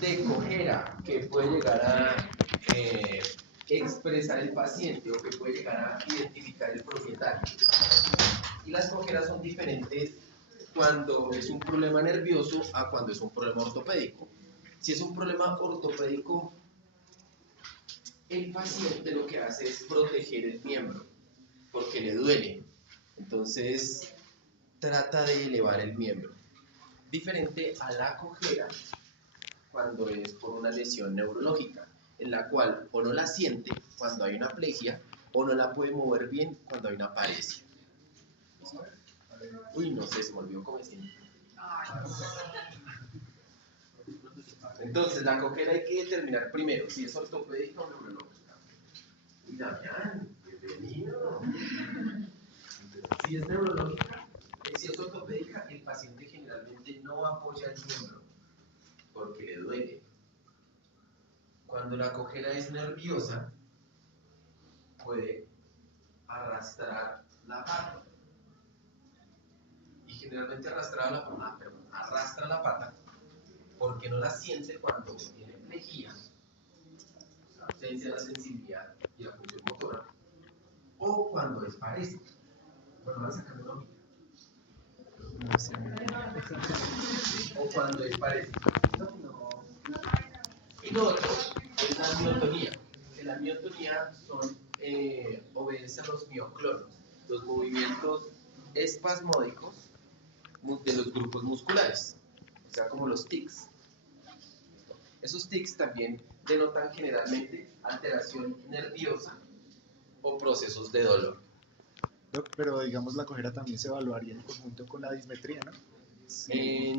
de cojera que puede llegar a eh, expresar el paciente o que puede llegar a identificar el propietario. Y las cojeras son diferentes cuando es un problema nervioso a cuando es un problema ortopédico. Si es un problema ortopédico, el paciente lo que hace es proteger el miembro porque le duele. Entonces trata de elevar el miembro. Diferente a la cojera cuando es por una lesión neurológica, en la cual o no la siente cuando hay una plegia o no la puede mover bien cuando hay una paresia. Uy, no sé, se me olvidó cómo decir. Entonces, la cojera hay que determinar primero si es ortopédica o neurológica. Uy, Damián, bienvenido. Si es neurológica, si es ortopédica, el paciente generalmente no apoya el miembro porque le duele. Cuando la cojera es nerviosa, puede arrastrar la pata. Y generalmente arrastra la pata porque no la siente cuando tiene plejía, ausencia de la sensibilidad y la función motora, o cuando es paresia. Bueno, van a sacar una hojita. O cuando es paresia. Y lo otro es la miotonía. La miotonía obedece a los mioclonos, los movimientos espasmódicos de los grupos musculares, o sea, como los tics. Esos tics también denotan generalmente alteración nerviosa o procesos de dolor. Doc, pero digamos la cojera también se evaluaría en conjunto con la dismetría, ¿no?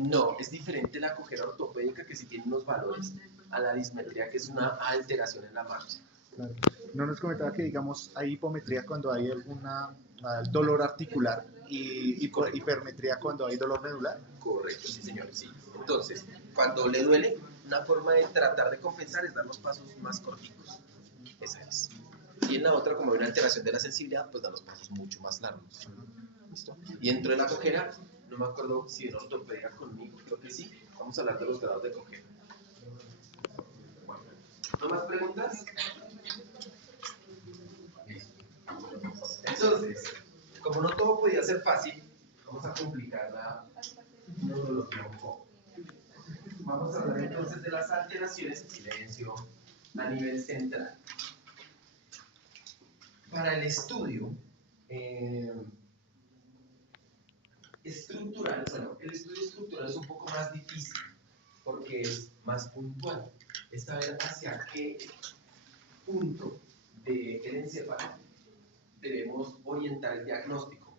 No, es diferente la cojera ortopédica que sí tiene unos valores a la dismetría que es una alteración en la marcha. Claro. No nos comentaba que digamos hay hipometría cuando hay alguna dolor articular y hipermetría cuando hay dolor medular. Correcto, sí señor, sí. Entonces, cuando le duele, una forma de tratar de compensar es dar los pasos más corticos. Esa es. Y en la otra, como hay una alteración de la sensibilidad, pues da los pasos mucho más largos. ¿Listo? Y dentro de la cojera, no me acuerdo si en ortopedia conmigo, creo que sí, vamos a hablar de los grados de cojera. Bueno, ¿no más preguntas? Entonces, como no todo podía ser fácil, vamos a complicar la neurología un poco. Vamos a hablar entonces de las alteraciones en silencio a nivel central. Para el estudio estructural, bueno, el estudio estructural es un poco más difícil porque es más puntual. Es saber hacia qué punto del encéfalo debemos orientar el diagnóstico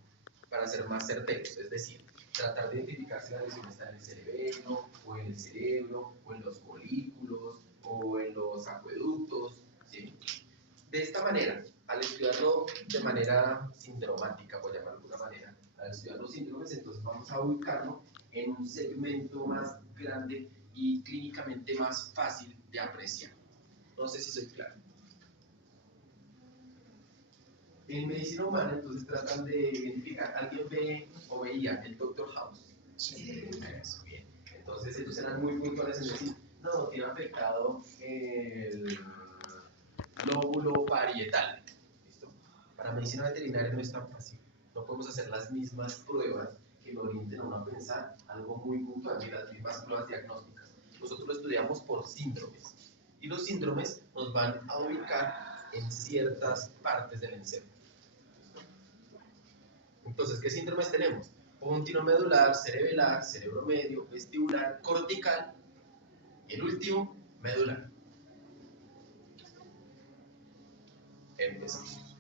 para ser más certeros, es decir, tratar de identificar si la lesión está en el cerebelo, o en el cerebro, o en los folículos, o en los acueductos, ¿sí? De esta manera, al estudiarlo de manera sindromática, por llamarlo de alguna manera, al estudiar los síndromes, entonces vamos a ubicarlo en un segmento más grande y clínicamente más fácil de apreciar. No sé si soy claro. En medicina humana, entonces tratan de identificar, ¿alguien ve o veía el Dr. House? Sí. Eso, bien. Entonces ellos eran muy puntuales en decir, no, tiene afectado el lóbulo parietal. ¿Listo? Para medicina veterinaria no es tan fácil. No podemos hacer las mismas pruebas que lo orienten a uno a pensar algo muy puntual, ni las mismas pruebas diagnósticas. Nosotros lo estudiamos por síndromes. Y los síndromes nos van a ubicar en ciertas partes del encéfalo. Entonces, ¿qué síndromes tenemos? Póntino medular, cerebelar, cerebro medio, vestibular, cortical y el último, medular. Empezamos.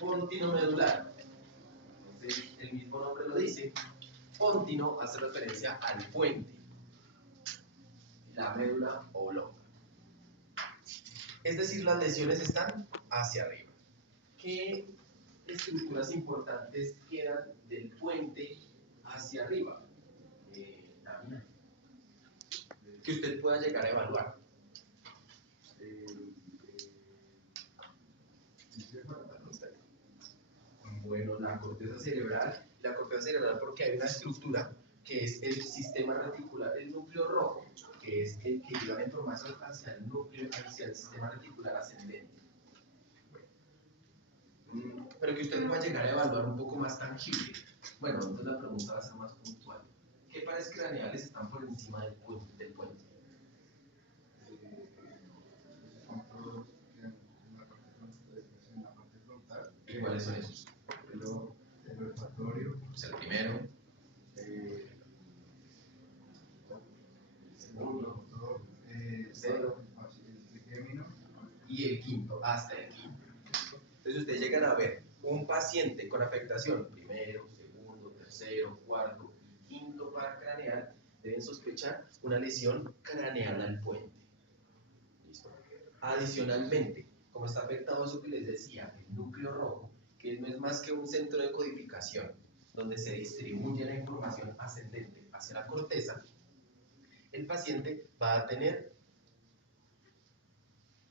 Póntino medular. Entonces, el mismo nombre lo dice. Póntino hace referencia al puente, la médula oblonga. Es decir, las lesiones están hacia arriba. ¿Qué estructuras importantes quedan del puente hacia arriba? Que usted pueda llegar a evaluar. Bueno, la corteza cerebral porque hay una estructura que es el sistema reticular, el núcleo que lleva la información hacia el núcleo, hacia el sistema reticular ascendente. Pero que usted pueda llegar a evaluar un poco más tangible. Bueno, entonces la pregunta va a ser más puntual. ¿Qué pares craneales están por encima del puente? Son todos en la parte frontal. ¿Y cuáles son esos? El olfatorio. Es el primero. El segundo, el trigémino. Y el quinto, hasta el quinto. Entonces ustedes llegan a ver un paciente con afectación, primero, segundo, tercero, cuarto, quinto par craneal, deben sospechar una lesión craneal al puente. ¿Listo? Adicionalmente, como está afectado eso que les decía, el núcleo rojo, que no es más que un centro de codificación, donde se distribuye la información ascendente hacia la corteza, el paciente va a tener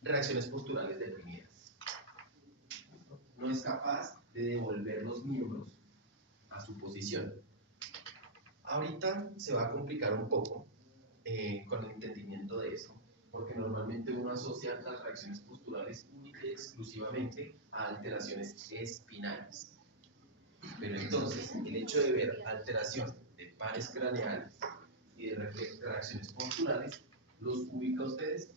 reacciones posturales deprimidas. No es capaz de devolver los miembros a su posición. Ahorita se va a complicar un poco con el entendimiento de esto, porque normalmente uno asocia las reacciones posturales única y exclusivamente a alteraciones espinales. Pero entonces, el hecho de ver alteración de pares craneales y de reacciones posturales los ubica a ustedes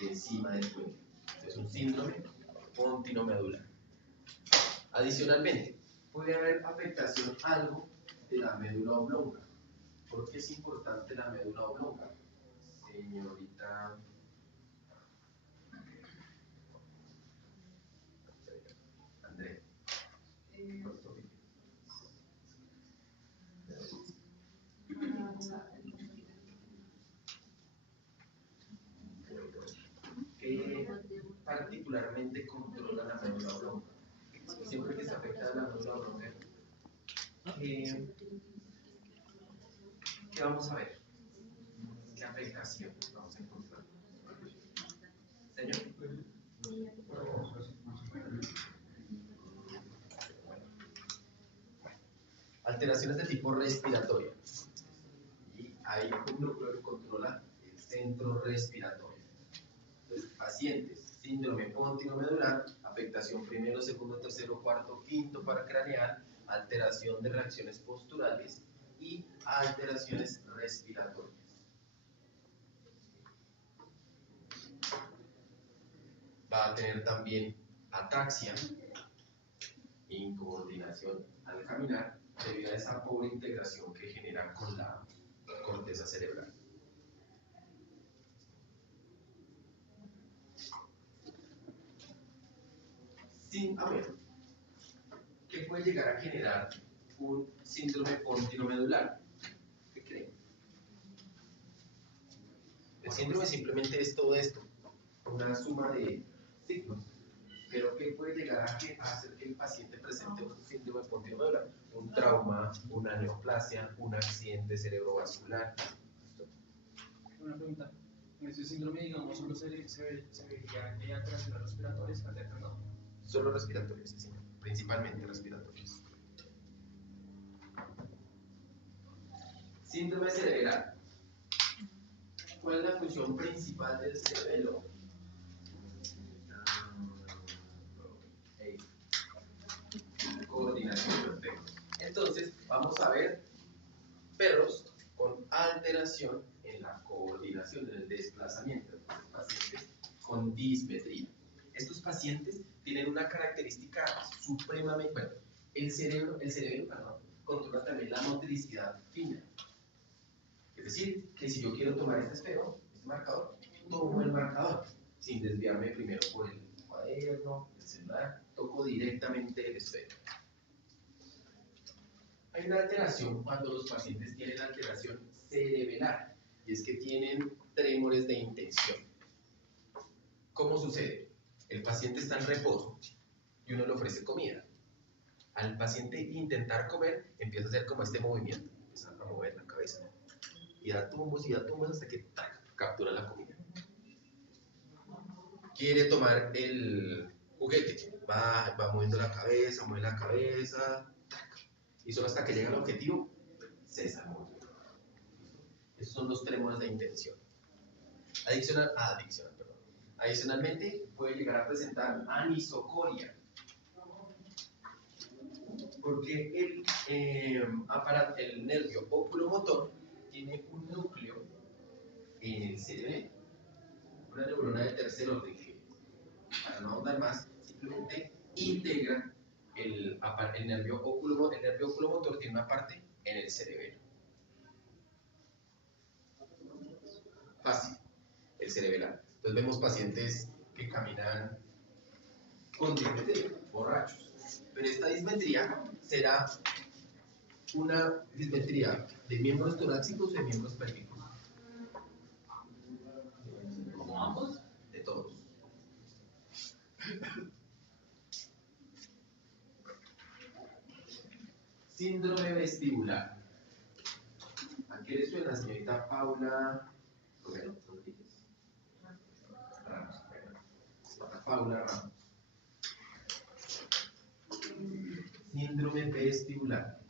encima del puente. Es un síndrome pontinomedular. Adicionalmente, puede haber afectación algo de la médula oblonga. ¿Por qué es importante la médula oblonga? Señorita Andrea. ¿Qué particularmente controla la médula oblonga? Siempre que se afecta la médula oblonga, ¿qué vamos a ver? ¿Qué afectación vamos a encontrar? Señor. Alteraciones de tipo respiratorio. Y hay un núcleo que controla el centro respiratorio. Entonces, pacientes, síndrome pontinomedular, afectación primero, segundo, tercero, cuarto, quinto paracraneal, alteración de reacciones posturales y alteraciones respiratorias. Va a tener también ataxia, incoordinación al caminar, debido a esa pobre integración que genera con la corteza cerebral. A ver, ¿qué puede llegar a generar un síndrome pontinomedular? ¿Qué creen? El síndrome simplemente es todo esto, una suma de signos. Pero ¿qué puede llegar a hacer que el paciente presente un síndrome pontinomedular? Un trauma, una neoplasia, un accidente cerebrovascular. Una pregunta. En ese síndrome, digamos, solo se vería alteraciones respiratorias, cardíacas, ¿no? Solo respiratorios, sí, principalmente respiratorios. Síndrome cerebral. ¿Cuál es la función principal del cerebelo? Coordinación, perfecto. Entonces, vamos a ver perros con alteración en la coordinación, en el desplazamiento de los pacientes con dismetría. Estos pacientes tienen una característica supremamente, bueno, el cerebro, controla también la motricidad fina. Es decir, que si yo quiero tomar este esfero, este marcador, tomo el marcador, sin desviarme primero por el cuaderno, el celular, toco directamente el esfero. Hay una alteración cuando los pacientes tienen alteración cerebelar, y es que tienen tremores de intención. ¿Cómo sucede? El paciente está en reposo y uno le ofrece comida. Al paciente intentar comer, empieza a hacer como este movimiento, empieza a mover la cabeza y da tumbos hasta que captura la comida. Quiere tomar el juguete, va moviendo la cabeza, mueve la cabeza, y solo hasta que llega al objetivo, cesa el movimiento. Esos son los tremores de intención. Adicionalmente, puede llegar a presentar anisocoria, porque el nervio oculomotor tiene un núcleo en el cerebelo, una neurona de tercer orden que, para no ahondar más, simplemente integra el nervio oculomotor. El nervio oculomotor tiene una parte en el cerebelo. Fácil, el cerebral. Entonces vemos pacientes que caminan con dismetría, borrachos. Pero esta dismetría será una dismetría de miembros torácicos o de miembros pélvicos. Como ambos, de todos. Síndrome vestibular. ¿A qué le suena, señorita Paula Romero Rodríguez? Ramos. Paula Ramos. Síndrome vestibular.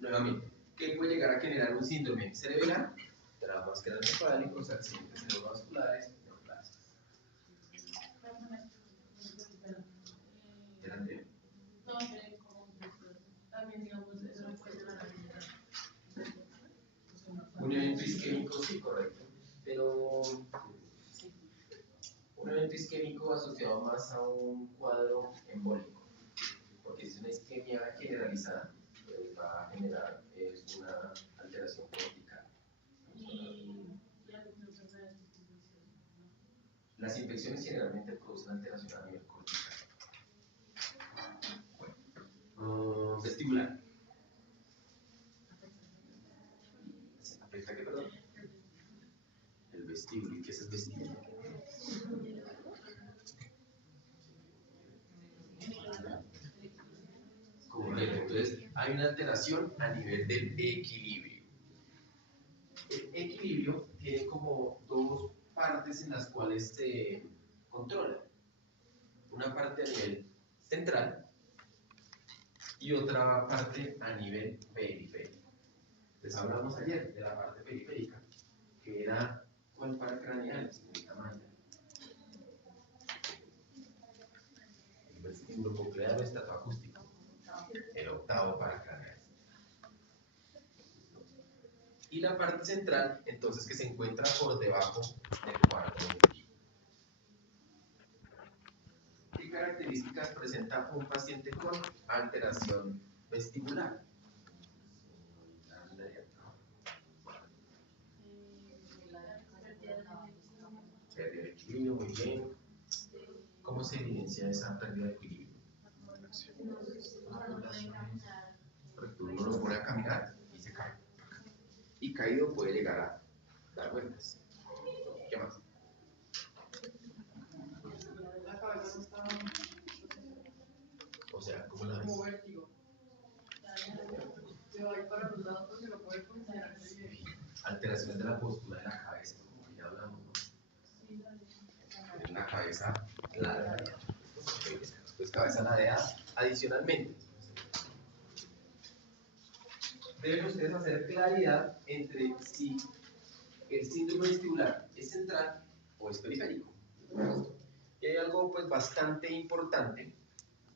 Nuevamente, ¿qué puede llegar a generar un síndrome cerebral? Traumas craneoencefálicos, accidentes cerebrovasculares, neoplasias. Delante. Un evento isquémico, sí, correcto. Pero un evento isquémico asociado más a un cuadro embólico. Porque si es una isquemia generalizada, pues va a generar una alteración cortical. Las infecciones generalmente producen alteración a nivel cortical. Vestibular. ¿Afecta qué, perdón? El vestíbulo. ¿Y qué es el vestíbulo? Correcto. Entonces, hay una alteración a nivel del equilibrio. El equilibrio tiene como dos partes en las cuales se controla. Una parte a nivel central y otra parte a nivel periférico. Les hablamos ayer de la parte periférica, que era ¿cuál paracraneal? Señorita Maya. El vestíbulo coclear o estatoacústico. El octavo paracraneal. Y la parte central, entonces, que se encuentra por debajo del cuarto núcleo. ¿Qué características presenta un paciente con alteración vestibular? Pérdida de equilibrio, muy bien. ¿Cómo se evidencia esa pérdida de equilibrio? Uno lo pone a caminar y se cae. Y caído puede llegar a dar vueltas. ¿Qué más? La cabeza no está. O sea, ¿cómo la ves? Como vértigo. Se va a ir para los lados porque no puede considerarse bien. Alteraciones de la postura de la cabeza, como que ya hablamos, ¿no? La cabeza ladeada. Pues cabeza ladeada. Adicionalmente, deben ustedes hacer claridad entre si el síndrome vestibular es central o es periférico. Y hay algo pues bastante importante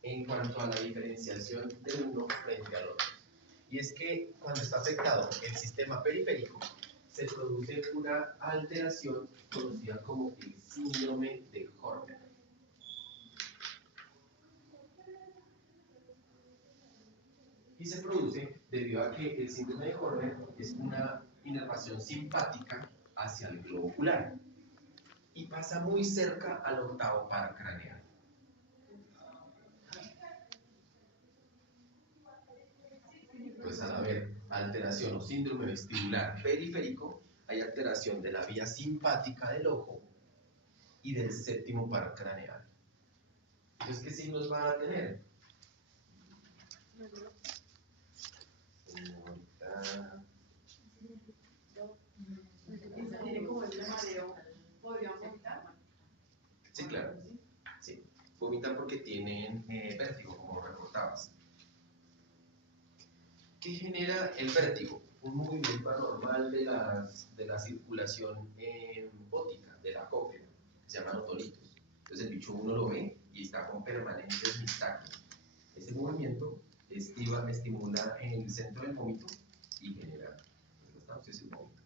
en cuanto a la diferenciación de uno frente al otro. Y es que cuando está afectado el sistema periférico, se produce una alteración conocida como el síndrome de Horner. Y se produce debido a que el síndrome de Horner es una inervación simpática hacia el globo ocular y pasa muy cerca al octavo paracraneal. Pues al haber alteración o síndrome vestibular periférico, hay alteración de la vía simpática del ojo y del séptimo paracraneal. Entonces, ¿qué signos va a tener? Tiene como ese mareo. ¿Podrían vomitar? Sí, claro. Sí. Vomitan porque tienen vértigo, como reportabas. ¿Qué genera el vértigo? un movimiento anormal de la circulación óptica, de la cóclea, que se llaman otolitos. Entonces el bicho uno lo ve y está con permanentes nistagmos. Ese movimiento estimula en el centro del vómito y genera el vómito.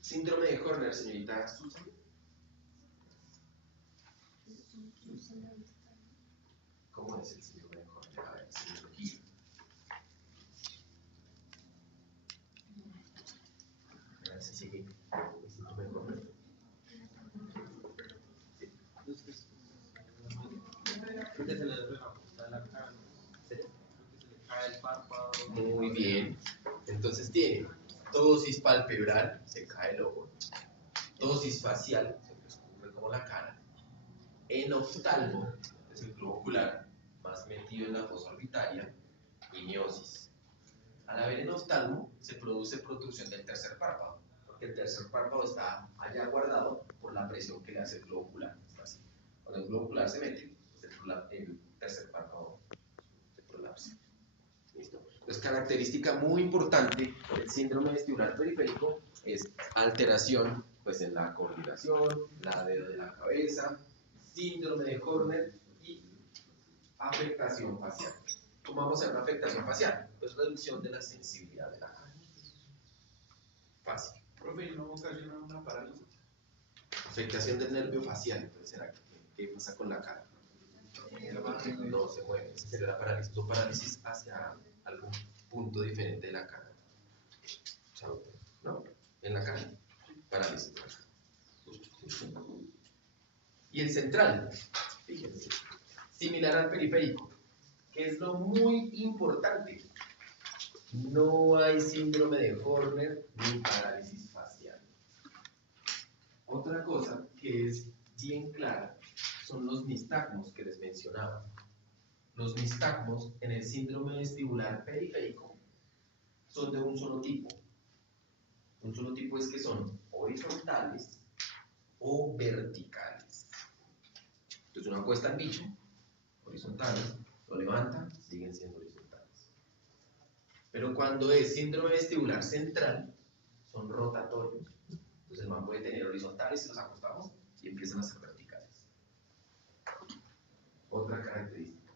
Síndrome de Horner, señorita Susan. ¿Cómo es el síndrome de Horner? A ver, semiología. A ver si sigue el síndrome de Horner. Creo que se le debe ajustar la cara. Creo que se le cae el párpado. Muy bien. Entonces tiene tosis palpebral, se cae el ojo. Tosis facial, se descubre como la cara. Enoftalmo, es el globo ocular, más metido en la fosa orbitaria, y miosis. Al haber enoftalmo, se produce protrusión del tercer párpado, porque el tercer párpado está allá guardado por la presión que le hace el globo ocular. Así. Cuando el globo ocular se mete, pues el tercer párpado se prolapsa. ¿Listo? Entonces, característica muy importante del síndrome vestibular periférico es alteración pues, en la coordinación, ladeo de la cabeza, síndrome de Horner y afectación facial. ¿Cómo vamos a ver una afectación facial? Pues reducción de la sensibilidad de la cara. Fácil. Profe, ¿y no ocasiona una parálisis? Afectación del nervio facial. Entonces, ¿será qué pasa con la cara? No se mueve. Esa sería la parálisis. O parálisis hacia algún punto diferente de la cara. ¿No? En la cara. Parálisis. Y el central, fíjense, similar al periférico, que es lo muy importante. No hay síndrome de Horner ni parálisis facial. Otra cosa que es bien clara son los nistagmos que les mencionaba. Los nistagmos en el síndrome vestibular periférico son de un solo tipo. Un solo tipo es que son horizontales o verticales. Entonces uno acuesta al bicho, horizontales, lo levanta, siguen siendo horizontales. Pero cuando es síndrome vestibular central, son rotatorios. Entonces el man puede tener horizontales si los acostamos y empiezan a ser verticales. Otra característica.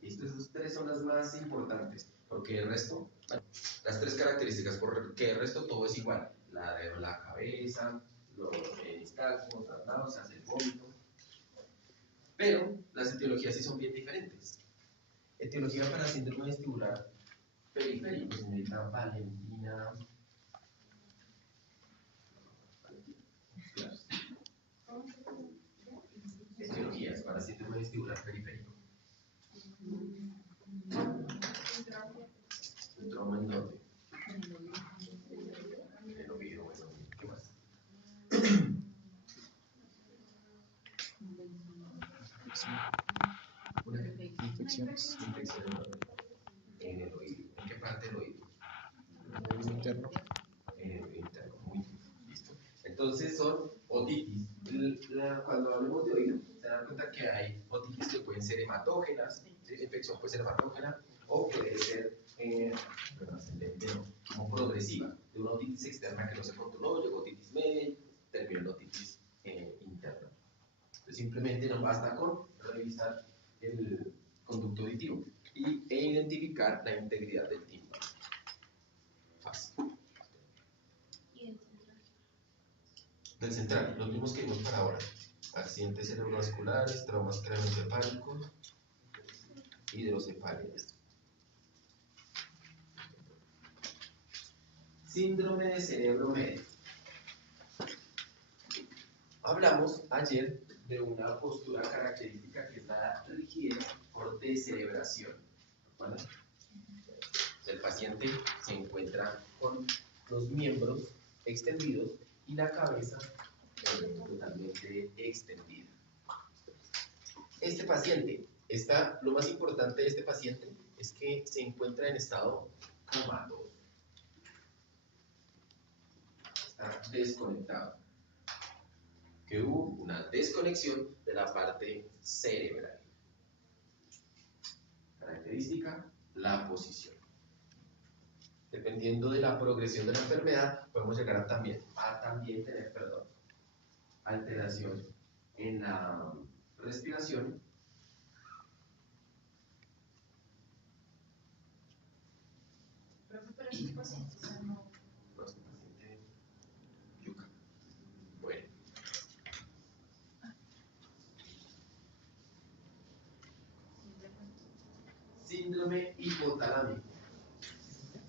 Estas tres son las más importantes, porque el resto, las tres características, porque el resto todo es igual. La cabeza, los nistagmos, las náuseas, el vómito. Pero las etiologías sí son bien diferentes. Etiología para síndrome vestibular periférico, señorita Valentina. Etiologías para síndrome vestibular periférico. Un trauma en dónde? En el oído, bueno, ¿qué más? Infecciones. Infección en el oído. ¿En qué parte del oído? En el oído interno. En el oído interno. Muy bien. ¿Listo? Entonces son otitis. Cuando hablemos de oído, se dan cuenta que hay otitis que pueden ser hematógenas, ¿sí? La infección puede ser hematógena o puede ser como progresiva, de una otitis externa que no se controló, llegó otitis media y terminó en otitis interna. Entonces simplemente nos basta con revisar el conducto auditivo e identificar la integridad del tímpano. Fácil. Del central, los mismos que vimos para ahora. Accidentes cerebrovasculares, traumas craneoencefálicos, hidrocefalias. Síndrome de cerebro medio. Hablamos ayer de una postura característica que es la rigidez por descerebración. ¿Vale? El paciente se encuentra con los miembros extendidos y la cabeza totalmente extendida. Este paciente, lo más importante de este paciente es que se encuentra en estado comatoso. Está desconectado. Que hubo una desconexión de la parte cerebral. Característica, la posición. dependiendo de la progresión de la enfermedad, podemos llegar a también tener, alteración en la respiración. Pero esos pacientes no. Los pacientes yuca. Bueno. Síndrome hipotalámico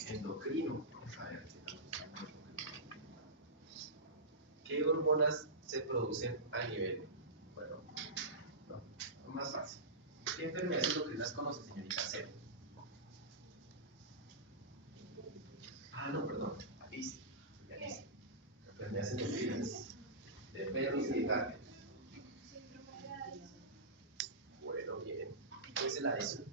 endocrino. Vamos a ver. ¿Qué hormonas se producen a nivel? Bueno, no, más fácil. ¿Qué enfermedades endocrinas conoce, señorita Cero? Ah, no, perdón. Alicia. Enfermedades endocrinas de perros y de gatos. Bueno, bien. ¿Qué es el ADESO?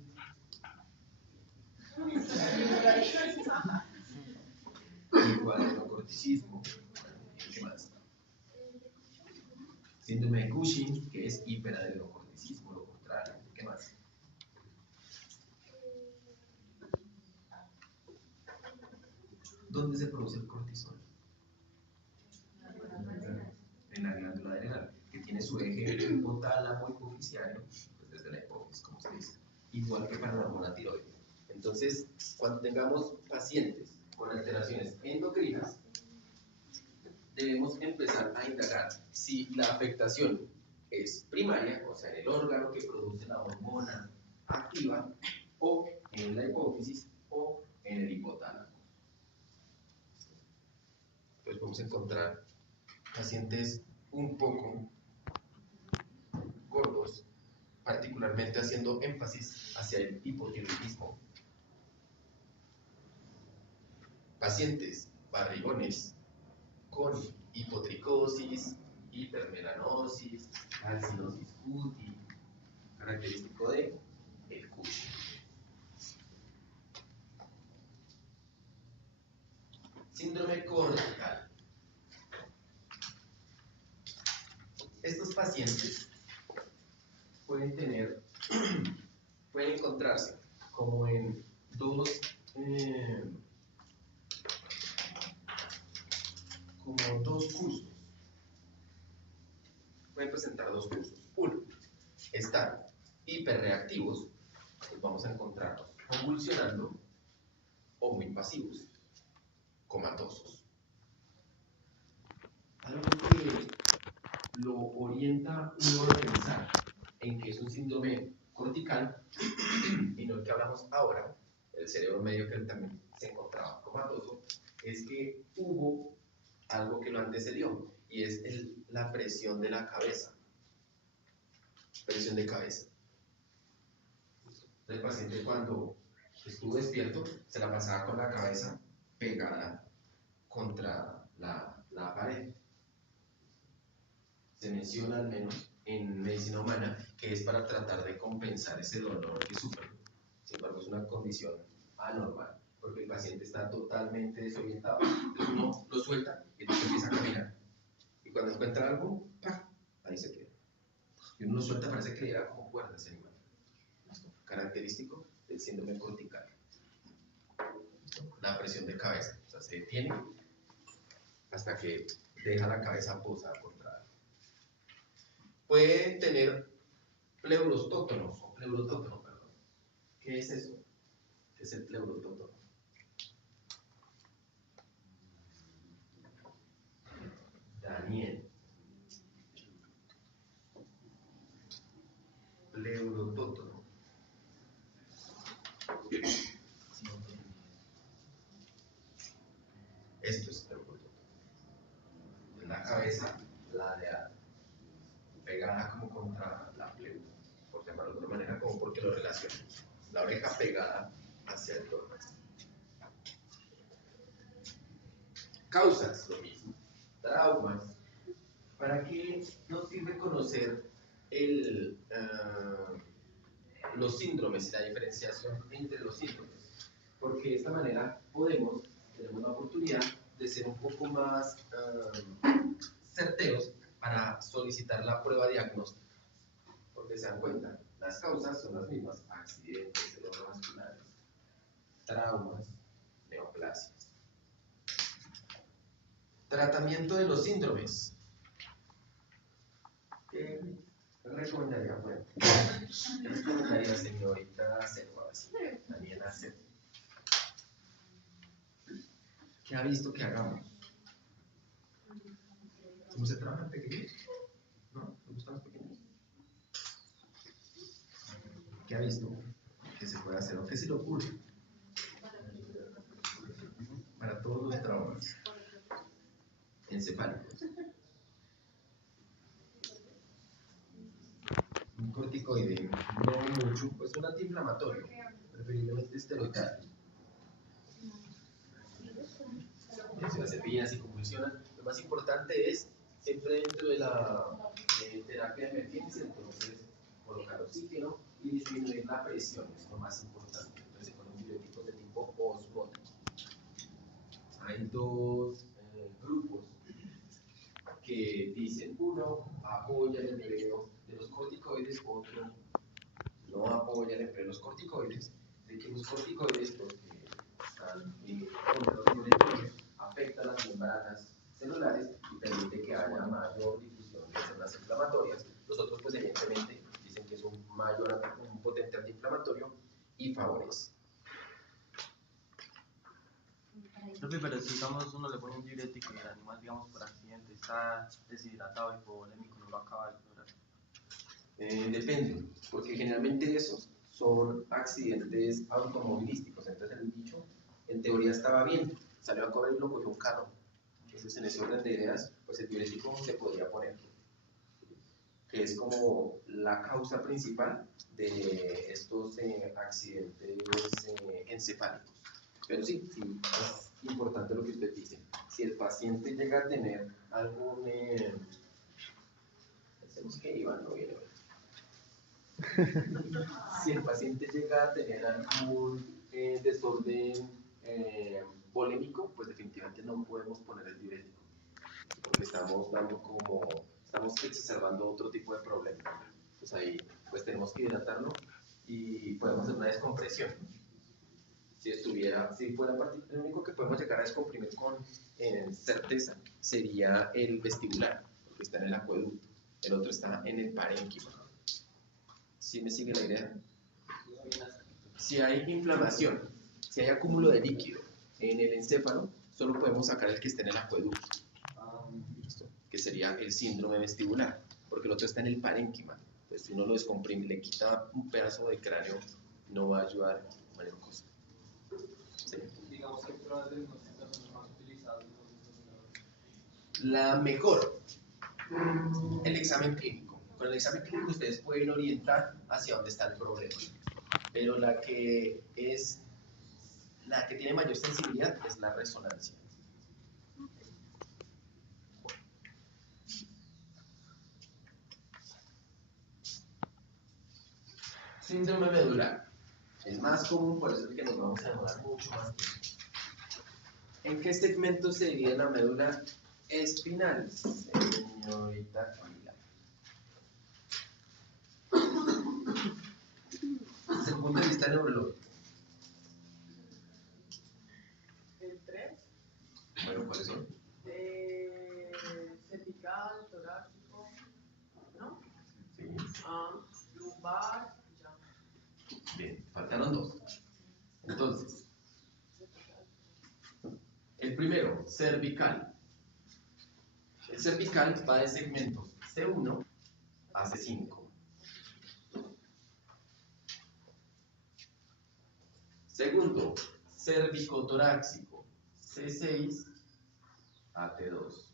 Hipoadenocorticismo. ¿Qué más? Síndrome de Cushing, que es hiperadenocorticismo, lo contrario. ¿Qué más? ¿Dónde se produce el cortisol? En la glándula adrenal, que tiene su eje hipotálamo hipofisiario, pues desde la hipófisis, como se dice, igual que para la hormona tiroides. Entonces, cuando tengamos pacientes con alteraciones endocrinas, debemos empezar a indagar si la afectación es primaria, o sea, en el órgano que produce la hormona activa, o en la hipófisis, o en el hipotálamo. Pues vamos a encontrar pacientes un poco gordos, particularmente haciendo énfasis hacia el hipotiroidismo. Pacientes barrigones con hipotricosis, hipermelanosis, calcinosis cutis, característico de el Cushing. Síndrome cortical. Estos pacientes pueden encontrarse como en dos cursos. Pueden presentar dos cursos. Uno, estar hiperreactivos, pues vamos a encontrarlos convulsionando, o muy pasivos, comatosos. Algo que lo orienta uno a pensar en que es un síndrome cortical y no el que hablamos ahora, el cerebro medio que también se encontraba comatoso, es que hubo algo que lo antecedió y es la presión de la cabeza. Presión de cabeza. El paciente cuando estuvo despierto se la pasaba con la cabeza pegada contra la pared. Se menciona al menos en medicina humana que es para tratar de compensar ese dolor que sufre. Sin embargo, es una condición anormal porque el paciente está totalmente desorientado. Uno lo suelta y entonces empieza a caminar. Y cuando encuentra algo, ¡pah!, ahí se queda. Y uno lo suelta, parece que le da como cuerda ese animal. Característico del síndrome cortical. La presión de cabeza, o sea, se detiene hasta que deja la cabeza posada contra algo. Puede tener pleurotótono, perdón. ¿Qué es eso? ¿Qué es el pleurotótono? Daniel. Pleurotótono. Esto es pleurotótono. En la cabeza ladeada, pegada como contra la pleura, por llamarlo de alguna manera, como porque lo relaciona. La oreja pegada hacia el tórax. Causas, lo mismo. Traumas. ¿Para qué nos sirve conocer los síndromes y la diferenciación entre los síndromes? Porque de esta manera tenemos la oportunidad de ser un poco más certeros para solicitar la prueba diagnóstica. Porque se dan cuenta, las causas son las mismas: accidentes cerebrovasculares, traumas, neoplasias. Tratamiento de los síndromes. ¿Qué recomendaría? Bueno, ¿qué recomendaría, señorita Sebas? Daniela Sebas. ¿Qué ha visto que hagamos? ¿Cómo se trabajan pequeños? ¿No? ¿Me gustan los pequeños? ¿Qué ha visto que se puede hacer o qué se le ocurre? Para todos los traumas encefálicos. Un corticoide, no mucho, pues un antiinflamatorio, preferiblemente esteroidal. Si las espinas y convulsionan, lo más importante es siempre dentro de la terapia de emergencia, entonces colocar oxígeno y disminuir la presión, es lo más importante. Entonces con un diurético de tipo osmótico. Hay dos grupos que dicen, uno apoya el empleo de los corticoides, otro no apoya el empleo de los corticoides, de que los corticoides, porque están contra los diuréticos, afectan las membranas celulares y permite que haya mayor difusión de células inflamatorias. Los otros, pues evidentemente, dicen que es un potente antiinflamatorio y favorece. Profe, pero si digamos uno le pone un diurético y el animal, digamos, por accidente está deshidratado, hipovolémico, no lo acaba de lograr. Depende, porque generalmente esos son accidentes automovilísticos. Entonces el bicho, en teoría, estaba bien, salió a correr y lo cogió un carro. Entonces, en ese orden de ideas, pues el diurético se podría poner, que es como la causa principal de estos accidentes encefálicos. Pero sí, es importante lo que usted dice. Si el paciente llega a tener algún... pensemos que Iván no viene hoy. Si el paciente llega a tener algún desorden volémico, pues definitivamente no podemos poner el diurético, porque estamos exacerbando otro tipo de problema. Pues ahí pues tenemos que hidratarlo y podemos hacer una descompresión. Si fuera el único que podemos llegar a descomprimir con certeza sería el vestibular, porque está en el acueducto, el otro está en el parénquima. ¿Sí me sigue la idea? Si hay inflamación, si hay acúmulo de líquido en el encéfalo, solo podemos sacar el que esté en el acueducto, ¿listo? Que sería el síndrome vestibular, porque el otro está en el parénquima. Entonces, si uno lo descomprime, le quita un pedazo de cráneo, no va a ayudar a mayor cosa. ¿Sí? Digamos que pruebas de diagnósticas son las más utilizadas. La mejor, el examen clínico. Con el examen clínico ustedes pueden orientar hacia dónde está el problema, pero la que tiene mayor sensibilidad es la resonancia. Síndrome medular. Es más común, por eso es que nos vamos a demorar mucho más tiempo. ¿En qué segmento se divide la médula espinal, señorita Camila? Desde el punto de vista neurológico. El 3, Bueno, ¿cuáles son? cervical, torácico, ¿no? Sí. Lumbar, ya. Bien, faltaron dos. Entonces, el primero, cervical. El cervical va de segmentos C1 a C5. Segundo, cervicotorácico, C6 a T2.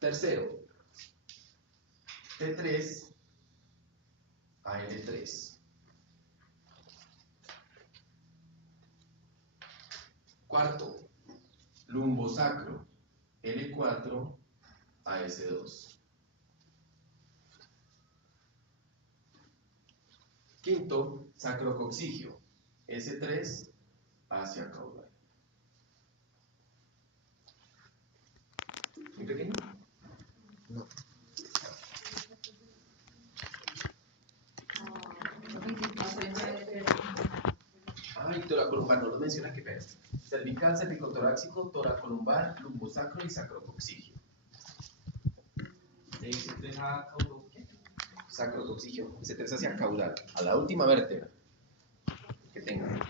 Tercero, T3 a L3. Cuarto, lumbosacro, L4 a S2. Quinto, sacrococcigio, S3 hacia caudal. ¿Muy pequeño? No. Hasta Ay, toracolumbar, no lo menciona, qué pena. Cervical, cervicotorácico, toracolumbar, lumbosacro y sacrococcigio. Se dice 3 a caudo, ¿qué? Sacrococcigio, S3 hacia caudal, a la última vértebra que tenga.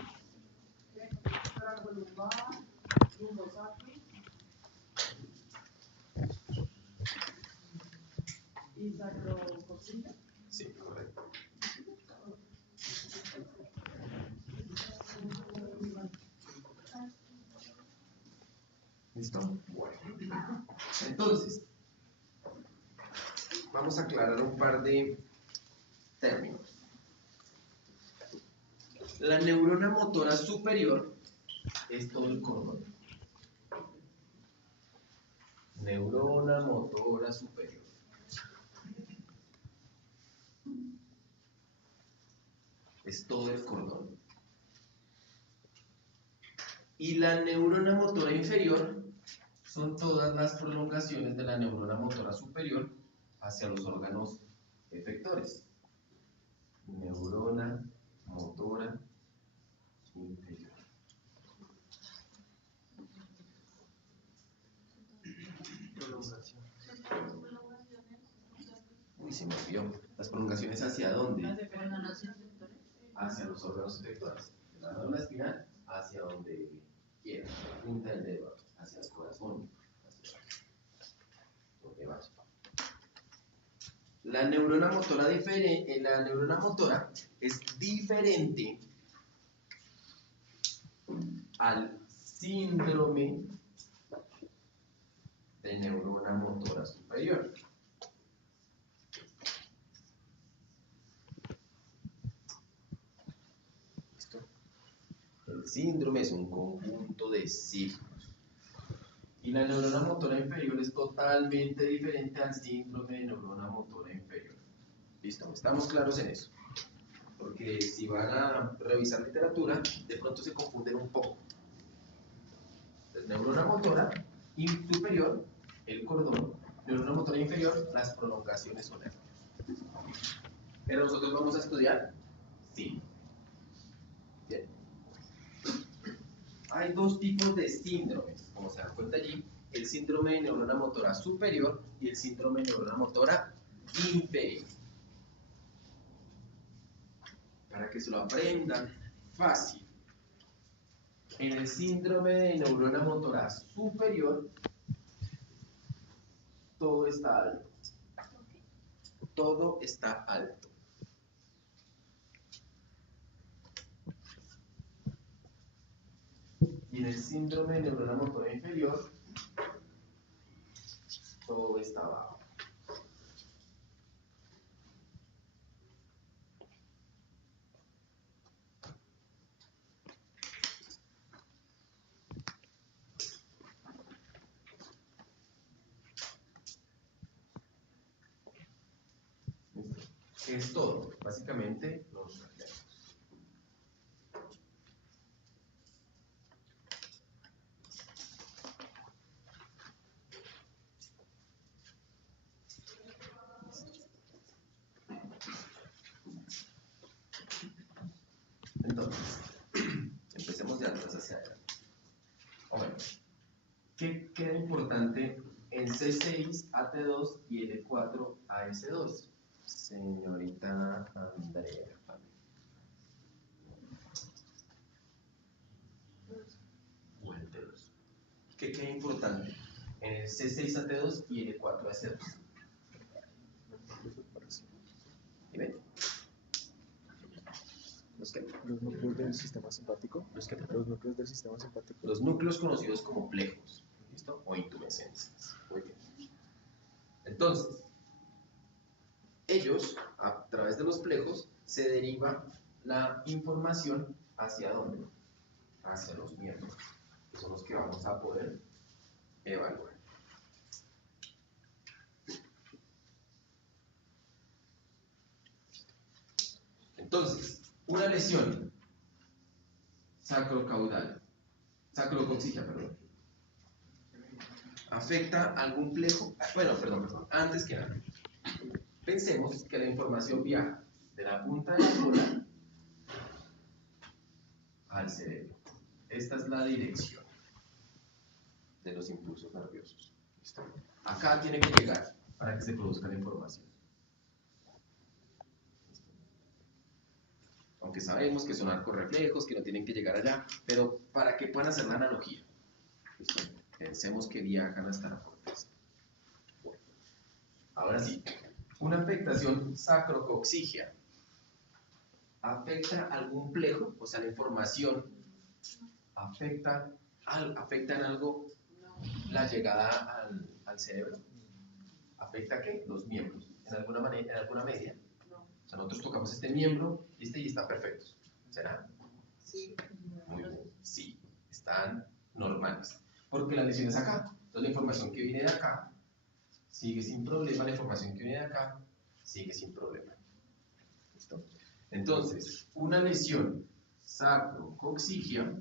Toracolumbar, lumbosacro y sacrococcigio. Sí, correcto. ¿Listo? Bueno. Entonces, vamos a aclarar un par de términos. La neurona motora superior es todo el cordón. Neurona motora superior. Es todo el cordón. Y la neurona motora inferior son todas las prolongaciones de la neurona motora superior hacia los órganos efectores. Neurona motora inferior. Prolongación. Uy, se me olvidó. ¿Las prolongaciones hacia dónde? Órganos Hacia los órganos efectores. De la médula espinal hacia donde quiera, la punta del dedo, hacia el corazón, hacia donde vaya. La neurona motora es diferente al síndrome de neurona motora superior. ¿Listo? El síndrome es un conjunto de signos. Y la neurona motora inferior es totalmente diferente al síndrome de neurona motora inferior. ¿Listo? ¿Estamos claros en eso? Porque si van a revisar literatura, de pronto se confunden un poco. Entonces, neurona motora superior, el cordón, neurona motora inferior, las prolongaciones solares. ¿Pero nosotros vamos a estudiar? Sí. Bien. Hay dos tipos de síndromes, como se dan cuenta allí, el síndrome de neurona motora superior y el síndrome de neurona motora inferior. Para que se lo aprendan fácil. En el síndrome de neurona motora superior, todo está alto. Todo está alto. Y en el síndrome de neurona motora inferior, todo está bajo. ¿Qué es todo? Básicamente los reflejos. Entonces, empecemos de atrás hacia adelante. Bueno, ¿qué queda importante en C6, AT2 y L4, AS2? Señorita Andrea. O el T2. ¿Qué queda importante en el C6, AT2 y L4, AS2? Dime. ¿Los qué? Los núcleos del sistema simpático. Los núcleos del sistema simpático. Los núcleos conocidos como plejos, ¿listo? O intumescencias. Muy bien. Entonces, ellos, a través de los plejos, se deriva la información hacia dónde? Hacia los miembros, que son los que vamos a poder evaluar. Entonces, una lesión sacrococcígea, perdón, ¿afecta algún plejo? Bueno, perdón, antes que nada, pensemos que la información viaja de la punta de la cola al cerebro. Esta es la dirección de los impulsos nerviosos. ¿Listo? Acá tiene que llegar para que se produzca la información. ¿Listo? Aunque sabemos que son arcos reflejos, que no tienen que llegar allá, pero para que puedan hacer la analogía. ¿Listo? Pensemos que viajan hasta la corteza. Bueno, ahora sí, una afectación sacrococcígea afecta algún plejo, o sea, la información afecta en algo la llegada al cerebro. ¿Afecta qué? Los miembros, en alguna manera, en alguna medida. O sea, nosotros tocamos este miembro y está perfecto. ¿Será? Sí. Muy bien. Sí, están normales. Porque la lesión es acá. Entonces la información que viene de acá sigue sin problema, la información que viene de acá sigue sin problema. ¿Listo? Entonces, una lesión sacrococcígea,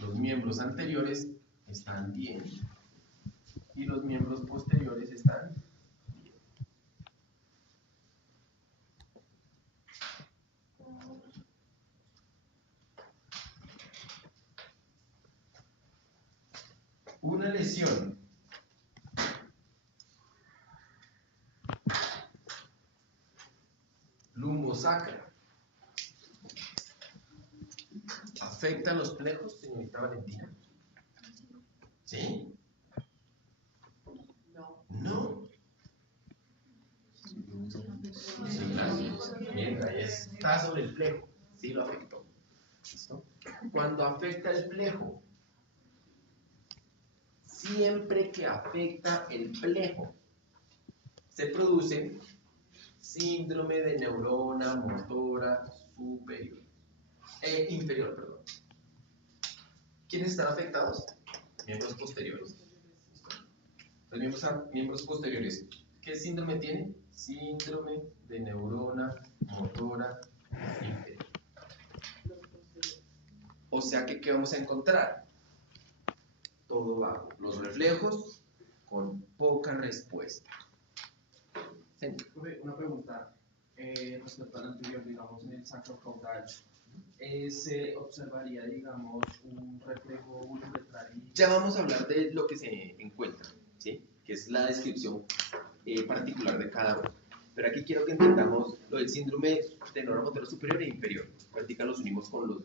los miembros anteriores están bien y los miembros posteriores están bien. Una lesión lumbosacra afecta a los plejos, señorita Valentina. ¿Sí? No. No. Sí, claro. Bien, ahí está sobre el plejo. Sí lo afectó. ¿Listo? Cuando afecta el plejo, siempre que afecta el plejo, se produce síndrome de neurona motora superior. Inferior, perdón. ¿Quiénes están afectados? Miembros posteriores. ¿Listo? Los miembros posteriores. ¿Qué síndrome tienen? Síndrome de neurona motora inferior. O sea que, ¿qué vamos a encontrar? Todo bajo. Los reflejos con poca respuesta. Una pregunta respecto al anterior, digamos, en el sacrocaudal. ¿Se observaría, digamos, un reflejo uretral? Ya vamos a hablar de lo que se encuentra, ¿sí? Que es la descripción particular de cada uno. Pero aquí quiero que entendamos lo del síndrome de neurona motora superior e inferior. Ahorita los unimos con los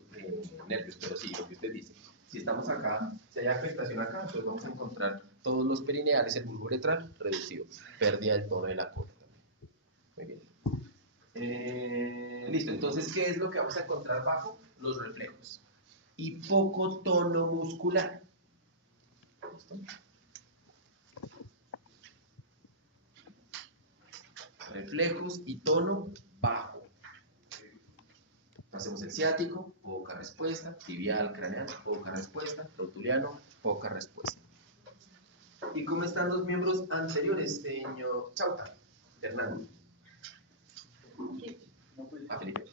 nervios, pero sí, lo que usted dice. Si estamos acá, si hay afectación acá, entonces vamos a encontrar todos los perineales, el bulbo uretral reducido, pérdida del tono de la cola también. Muy bien. Listo, entonces, ¿qué es lo que vamos a encontrar bajo? Los reflejos. Y poco tono muscular. ¿Listo? Reflejos y tono bajo. Pasemos el ciático, poca respuesta. Tibial, craneal, poca respuesta. Rotuliano, poca respuesta. ¿Y cómo están los miembros anteriores, señor Chauta? Fernando. A Felipe.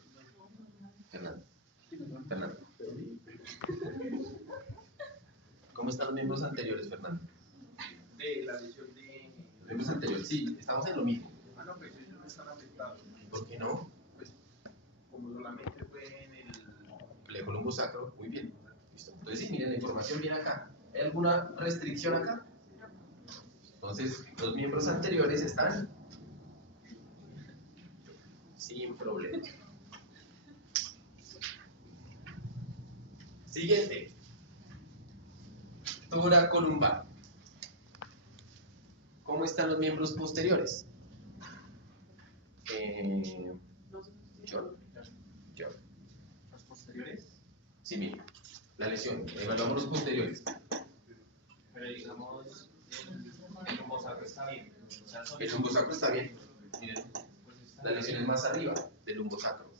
Fernando. Fernando. ¿Cómo están los miembros anteriores, Fernando? De la lesión de... Los miembros anteriores, sí, estamos en lo mismo. no, pues ellos no están afectados. ¿Por qué no? Pues, como solamente fue en el... Plejo lumbosacro, muy bien. ¿Listo? Entonces, sí, miren, la información viene acá. ¿Hay alguna restricción acá? Entonces, los miembros anteriores están sin problema. Siguiente. Toracolumbar. ¿Cómo están los miembros posteriores? John. ¿Los posteriores? Sí, miren. La lesión. Evaluamos los posteriores. Pero digamos, el lumbosacro está bien. O sea, son... El lumbosacro está bien. Miren. Pues está La lesión es más arriba del lumbosacro.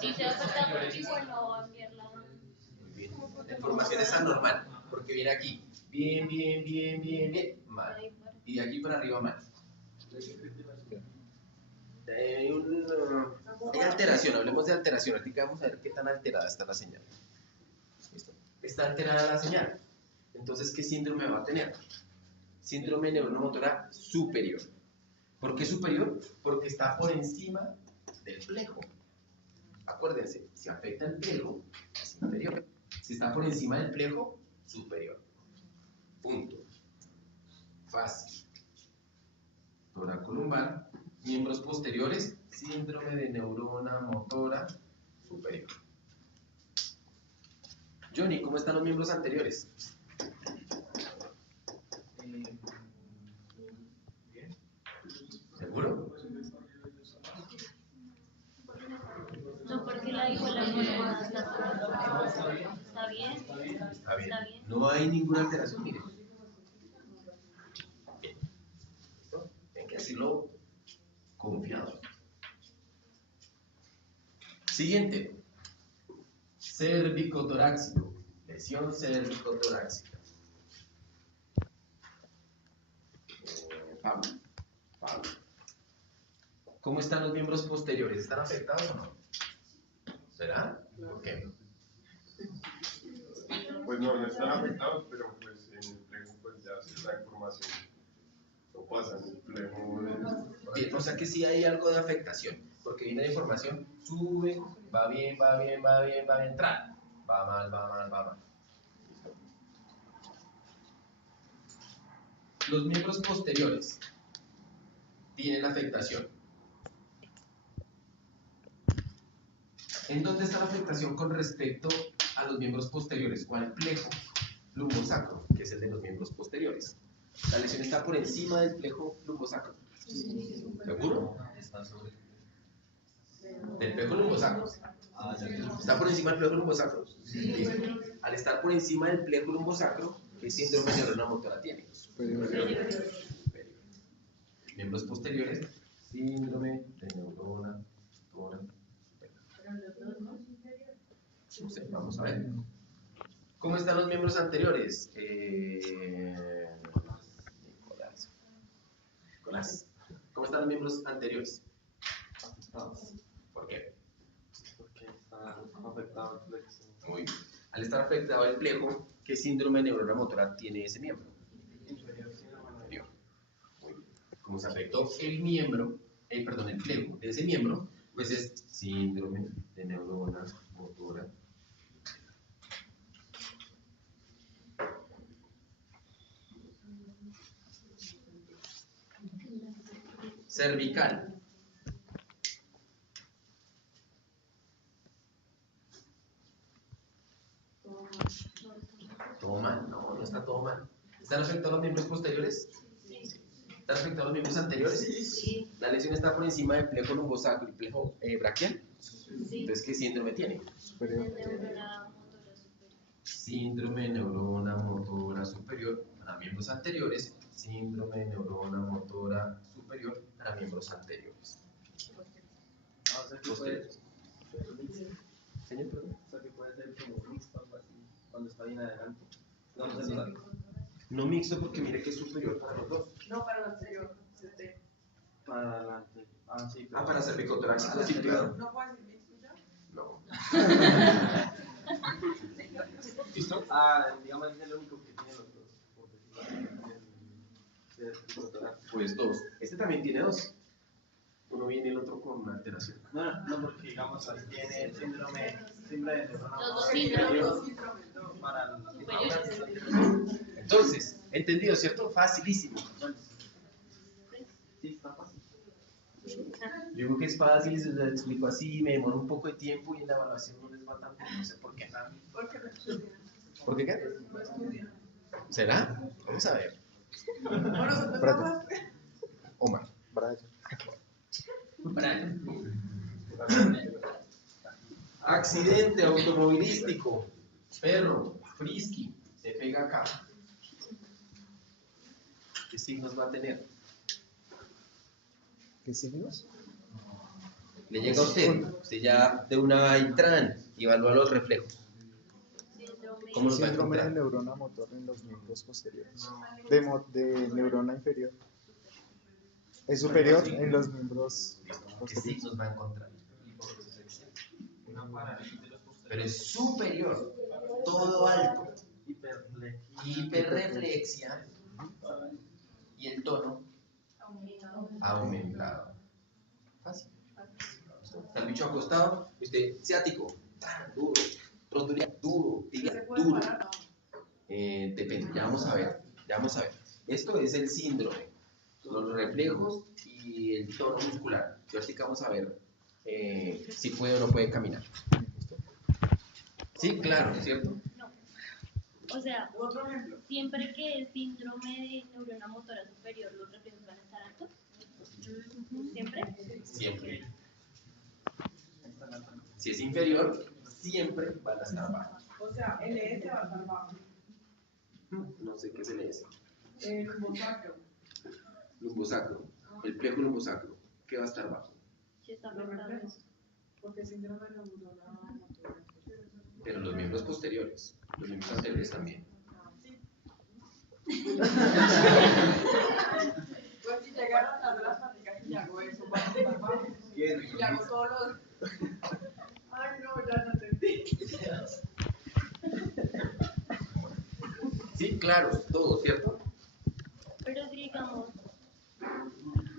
Si se afecta por igual no va a enviarla. Muy bien. La información es anormal porque viene aquí. Bien, bien, bien, bien, bien. Mal. Y de aquí para arriba mal. Hay alteración, hablemos de alteración. Ahorita vamos a ver qué tan alterada está la señal. ¿Listo? Está alterada la señal. Entonces, ¿qué síndrome va a tener? Síndrome neuromotora superior. ¿Por qué superior? Porque está por encima del plejo. Acuérdense, si afecta el plejo, es inferior. Si está por encima del plejo, superior. Punto. Fácil. Toracolumbar, miembros posteriores, síndrome de neurona motora superior. Johnny, ¿cómo están los miembros anteriores? ¿Seguro? No, porque la igualdad no está bien. ¿Está bien? Está bien. Está bien. No hay ninguna alteración, miren. Bien. ¿Listo? Hay que decirlo confiado. Siguiente. Cervicotorácico. Lesión cervicotorácica. Pablo. ¿Cómo están los miembros posteriores? ¿Están afectados o no? ¿Será? ¿Por qué? Pues no están afectados, pero pues en el plejo pues ya se la información no pasa en el plejo. Bien, o sea que sí hay algo de afectación, porque viene la información, sube, va bien, va a entrar, va mal. Los miembros posteriores tienen afectación. ¿En dónde está la afectación con respecto a los miembros posteriores o al plejo lumbosacro, que es el de los miembros posteriores? La lesión está por encima del plejo lumbosacro. ¿Seguro? Del plejo lumbosacro. ¿Está por encima del plejo lumbosacro? Listo. Al estar por encima del plejo lumbosacro, ¿qué síndrome de neurona motora tiene? Superior. Miembros posteriores, síndrome de neurona motora. No sé, vamos a ver. ¿Cómo están los miembros anteriores? Nicolás. ¿Cómo están los miembros anteriores? Afectados. ¿Por qué? Porque está afectado el plexo. Muy bien. Al estar afectado el plejo, ¿qué síndrome de neurona motora tiene ese miembro? Inferior, síndrome Inferior. Muy bien. Como se afectó el miembro, el plejo de ese miembro, pues es síndrome de neurona motora. Cervical. ¿Todo mal? No está todo mal. ¿Están afectados los miembros posteriores? Sí. ¿Están afectados los miembros anteriores? Sí. La lesión está por encima del plejo lumbosacro y plejo braquial. Sí. Entonces, ¿qué síndrome tiene? Superior. Neurona motora superior. Síndrome de neurona motora superior para miembros anteriores. Síndrome de neurona motora superior para miembros anteriores. O sea que puede, Señor, perdón. o sea que puede ser como mixto, algo así, cuando está bien adelante. No sé, ¿verdad? No mixto porque mire que es superior para los dos. No, para lo anterior. Para adelante. Ah, sí. Ah, para cervicotorácico, sí, claro. ¿No puedo decir mixto ya? No. ¿Listo? Digamos, es el único que tiene los dos. Por decirlo así, el cervicotorácico. Pues dos. Este también tiene dos. Uno viene y el otro con una alteración. No, porque digamos, ahí tiene el síndrome de neurona Los dos superior síndromes. para Superiores. Entonces, entendido, ¿cierto? Facilísimo. Sí, está fácil. Yo digo que es fácil, se lo explico así, me demora un poco de tiempo y en la evaluación no les va tan bien, no sé por qué. Porque no estudian. ¿Por qué qué? No estudian. ¿Será? Vamos a ver. Bueno, Espérate. Omar. Brian. Brian. Accidente automovilístico. Perro, frisky, se pega acá. ¿Qué signos va a tener? ¿Qué signos? Le llega a usted ya de una va y tran y evalúa los reflejos. ¿Cómo los va a Síndrome de encontrar? neurona motor en los miembros posteriores. De neurona inferior. Es superior en los miembros ¿Qué posteriores. signos va a encontrar? Pero es superior, todo alto, hiperreflexia y el tono aumentado. Fácil. Está el bicho acostado, y usted, ciático, tan duro, rotura, duro, ¿Se tibia, puede duro. parar? Depende, ya vamos a ver, ya vamos a ver. Esto es el síndrome, los reflejos y el tono muscular. Y ahorita vamos a ver si puede o no puede caminar. ¿Listo? Sí, claro, ¿cierto? No. O sea, Otro ejemplo. siempre que el síndrome de neurona motora superior, los reflejos van a estar altos. ¿Siempre? Siempre. Si es inferior, siempre van a estar bajos. O sea, el ES va a estar bajo. No sé qué se le dice. El lumbosacro. Lumbosacro, el plejo lumbosacro, ¿qué va a estar bajo? Sí, está Los afectado. reflejos. Porque síndrome de neurona motora. Pero los miembros posteriores, los miembros anteriores también. Sí. Pues si llegaron a las prácticas y hago eso, va a estar bajo. Y hago todos los. Ay, no, ya no entendí. Sí, claro, todo, ¿cierto? Pero si digamos,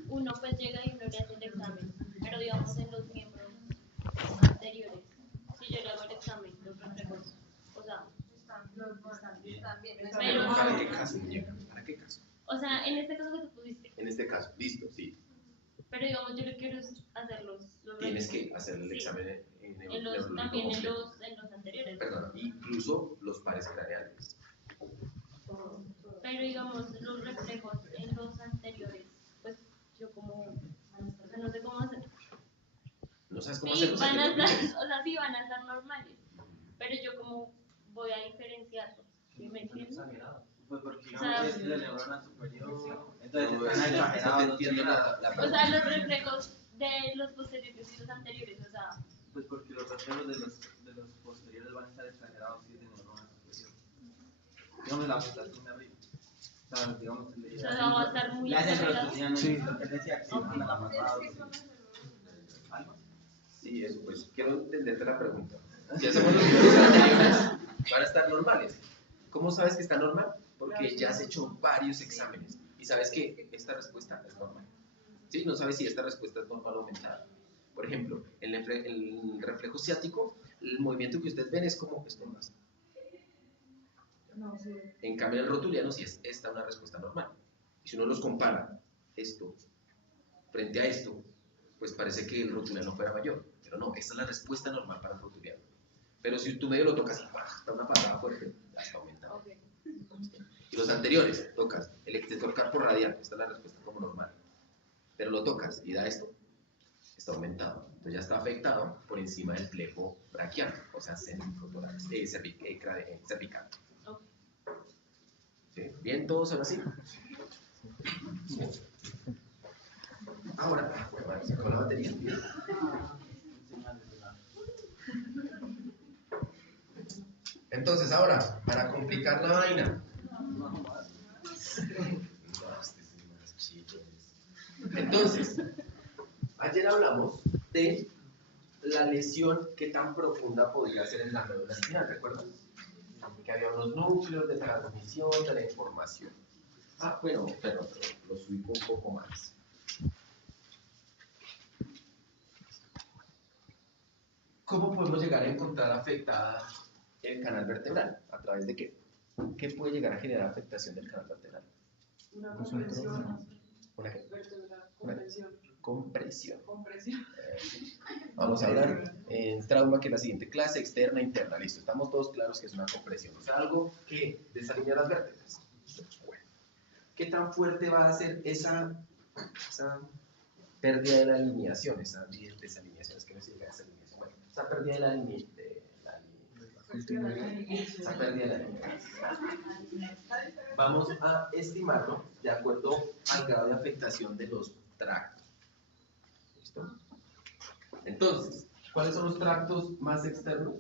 uno pues llega y uno le hace el examen, pero digamos en los miembros anteriores, si yo le hago el examen, los reflejos, o sea, pero, ¿Para qué caso, muñeca? ¿Para qué caso? o sea, en este caso que tú pusiste, En este caso, listo, sí. pero digamos yo lo quiero es hacer los Tienes reflejos. que hacer el Sí. examen en En los, neurológico también completo. en los anteriores. Perdón, incluso los pares craneales. Pero digamos, los reflejos en los anteriores, pues yo como, o sea, no sé cómo hacer. ¿No sabes cómo Sí, hacerlo? van a estar, o sea, sí van a estar normales, pero yo como voy a diferenciarlos, ¿sí me entiendes? Pues porque O sea, digamos es la neurona superior, entonces No, están no exagerados. te entiendo la O pregunta. sea, los reflejos de los posteriores y los anteriores, o sea, Pues porque los reflejos de los posteriores van a estar exagerados si es de neurona superior. Digamos la afectación de arriba. O sea, digamos, o sea, va a estar muy le hacen exagerado. rotación, Sí. él decía que se van a la pasada. ¿Algo? Sí, eso, pues quiero entenderte la pregunta. Si hacemos los miembros anteriores, van a estar normales. ¿Cómo sabes que está normal? Porque ya has hecho varios exámenes y sabes que esta respuesta es normal. ¿Sí? No sabes si esta respuesta es normal o aumentada. Por ejemplo, el reflejo ciático, el movimiento que ustedes ven es como esto más. No, sí. En cambio, el rotuliano sí es esta una respuesta normal. Y si uno los compara, esto frente a esto, pues parece que el rotuliano fuera mayor. Pero no, esta es la respuesta normal para el rotuliano. Pero si tú medio lo tocas y está una patada fuerte, ya está aumentado. Ok. Y los anteriores, tocas el extensor carpo radial, esta es la respuesta como normal. Pero lo tocas y da esto, está aumentado. Entonces ya está afectado por encima del plejo braquiano, o sea, cervical. Ok. ¿Sí? ¿Bien? ¿Todos son así? Ahora, bueno, se acabó la batería. Entonces, ahora, para complicar la vaina. Entonces, ayer hablamos de la lesión que tan profunda podría ser en la médula espinal, ¿recuerdan? Que había unos núcleos de transmisión de la información. Ah, bueno, perdón, lo subí un poco más. ¿Cómo podemos llegar a encontrar afectada el canal vertebral? ¿A través de qué? ¿Qué puede llegar a generar afectación del canal vertebral? Una compresión. ¿Una qué? Vertebral. Compresión. Compresión. Compresión. Vamos a hablar en trauma, que es la siguiente clase, externa, interna. Listo, estamos todos claros que es una compresión. O sea, algo que desalinea las vértebras. Bueno, ¿qué tan fuerte va a ser esa pérdida de la alineación, esa desalineación? Es que no se llega a desalineación. Bueno, esa pérdida de la alineación. Esa pérdida de la alineación. Vamos a estimarlo de acuerdo al grado de afectación de los tractos. ¿Listo? Entonces, ¿cuáles son los tractos más externos?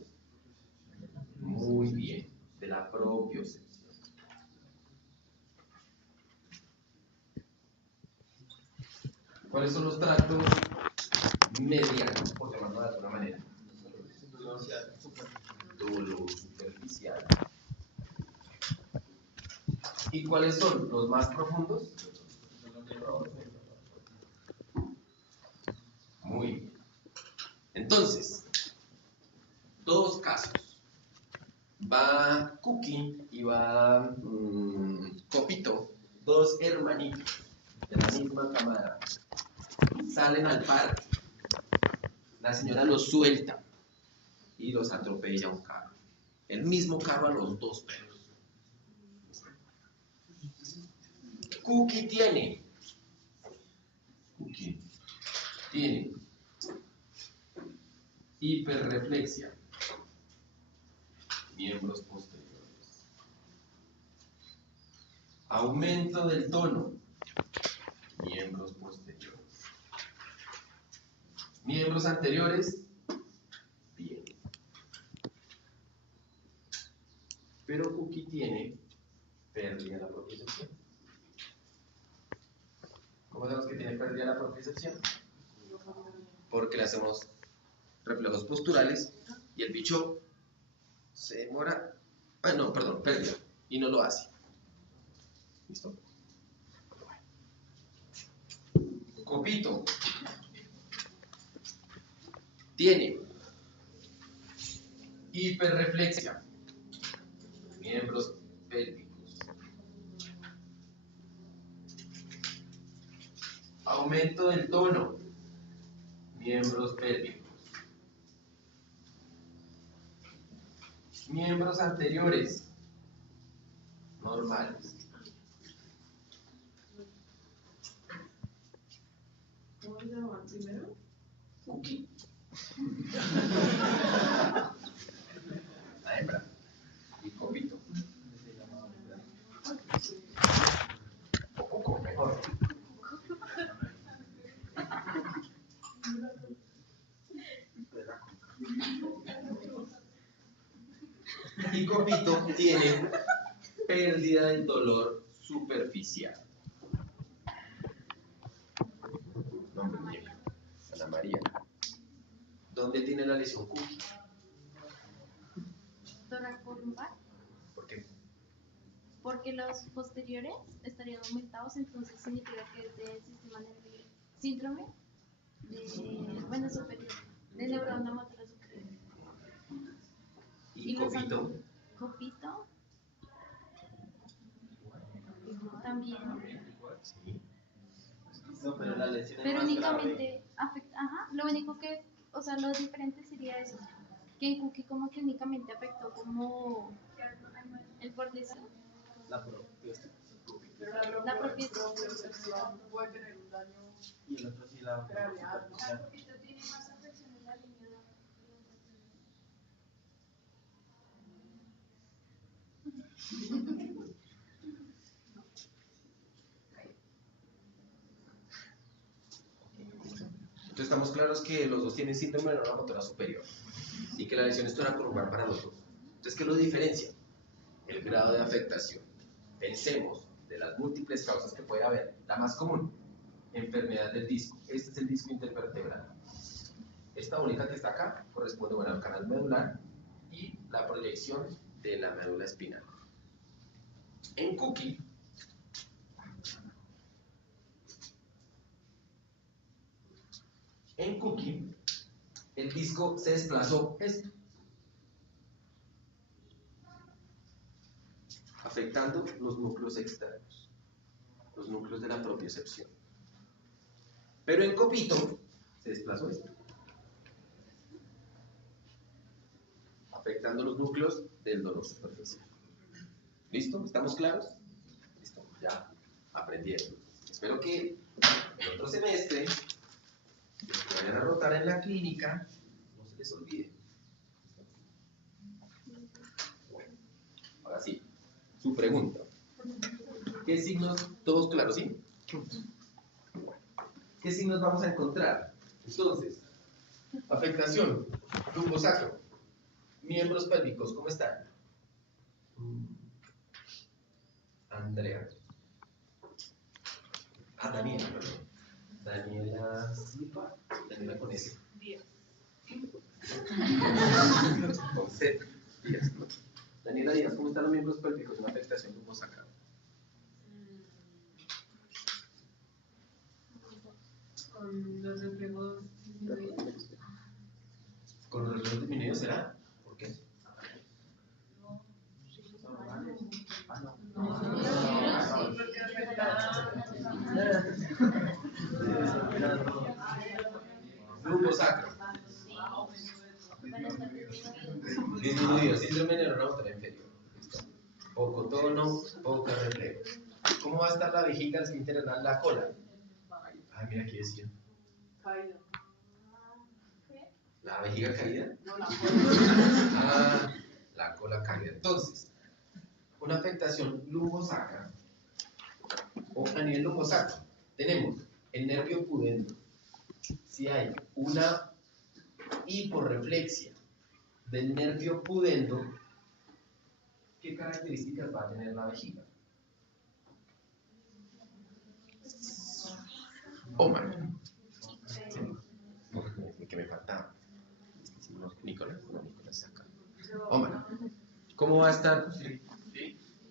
Muy bien, de la propiocepción. ¿Cuáles son los tractos medianos, por llamarlo de alguna manera? Dolor superficial. ¿Y cuáles son los más profundos? Muy bien. Entonces, dos casos. Va Cookie y va Copito, dos hermanitos de la misma camada. Salen al parque. La señora los suelta y los atropella un carro. El mismo carro a los dos perros. Cookie tiene hiperreflexia, miembros posteriores, aumento del tono, miembros posteriores, miembros anteriores, bien. Pero Cookie tiene pérdida de la propiocepción. ¿Cómo sabemos que tiene pérdida de la propiocepción? Porque le hacemos reflejos posturales y el bicho se demora, pérdida, y no lo hace. ¿Listo? Copito tiene hiperreflexia, miembros pélvicos, aumento del tono, miembros pélvicos, miembros anteriores, normales. ¿Cómo se llama el primero? Cookie. La hembra. Y Copito. O Coco, mejor. Y Copito tiene pérdida del dolor superficial. Nombre mío, Ana María. ¿Dónde tiene la lesión Cookie? Toracolumbar, ¿Por qué? porque los posteriores estarían aumentados, entonces significa que es del sistema nervioso, síndrome de, superior, de neurona motora superior. ¿Y los Copito? Copito también, Sí. No, pero la lesión es pero más únicamente afecta, lo único que, o sea, lo diferente sería eso, que en Cookie como que únicamente afectó como el fortaleza, la propiocepción. Pero la propia propiocepción puede tener un daño Y el otro sí la craneal, ¿no? superficial. tiene más afección en la línea. Entonces estamos claros que los dos tienen síndrome de neurona motora superior y que la lesión es toracolumbar para los dos. Entonces, ¿qué lo diferencia? El grado de afectación. Pensemos de las múltiples causas que puede haber. La más común, enfermedad del disco. Este es el disco intervertebral. Esta bolita que está acá corresponde al canal medular y la proyección de la médula espinal. En Cookie, el disco se desplazó afectando los núcleos externos, los núcleos de la propiocepción. Pero en Copito se desplazó afectando los núcleos del dolor superficial. ¿Listo? ¿Estamos claros? Listo, ya aprendieron. Espero que en otro semestre, los que vayan a rotar en la clínica, no se les olvide. Bueno, ahora sí, su pregunta. ¿Qué signos? Todos claros, ¿sí? ¿Qué signos vamos a encontrar? Entonces, afectación, lumbosacro, miembros pélvicos, ¿cómo están? Andrea. Daniela, perdón. Daniela Silva. Daniela con S. Díaz. Con Z. Díaz. Daniela Díaz, ¿cómo están los miembros pélvicos? Una afectación lumbosacral. Con los reflejos disminuidos. Con los reflejos disminuidos será. ¿Por qué? Lumbo sacro. Disminuido, síndrome neuronal inferior. Poco tono, poco reflejo. ¿Cómo va a estar la vejiga, el esfínter renal, la cola? Ay, mira aquí decía. Caída. ¿La vejiga caída? No, la Ah, la cola caída. Entonces, una afectación lumbosacra o a nivel lumbosacro, tenemos el nervio pudendo. Si hay una hiporreflexia del nervio pudendo, ¿qué características va a tener la vejiga? Ómano. Que me faltaba. Nicolás, no, Nicolás acá. Ómano. ¿Cómo va a estar? ¿Sí?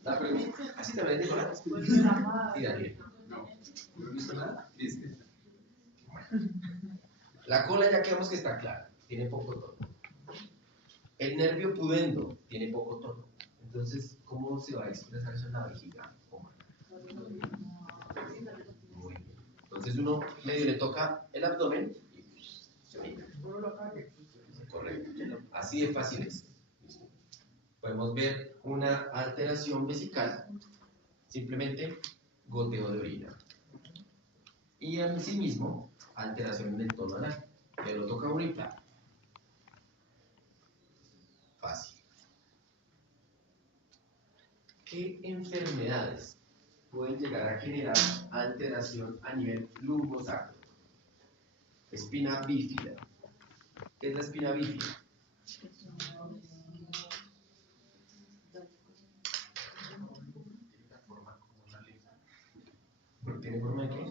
La pregunta. ¿Así también es Nicolás? Y Daniel. No. ¿No he visto nada? Listo. La cola ya quedamos que está clara. Tiene poco tono. El nervio pudendo tiene poco tono. Entonces, ¿cómo se va a expresar eso en la vejiga? Muy bien. Entonces uno medio le toca el abdomen y se mira. Correcto. Así de fácil es. Podemos ver una alteración vesical, simplemente goteo de orina. Y en sí mismo, alteración en el tono anal. Que lo toca ahorita. Fácil. ¿Qué enfermedades pueden llegar a generar alteración a nivel lumbosacro? Espina bífida. ¿Qué es la espina bífida? ¿Tiene forma de qué?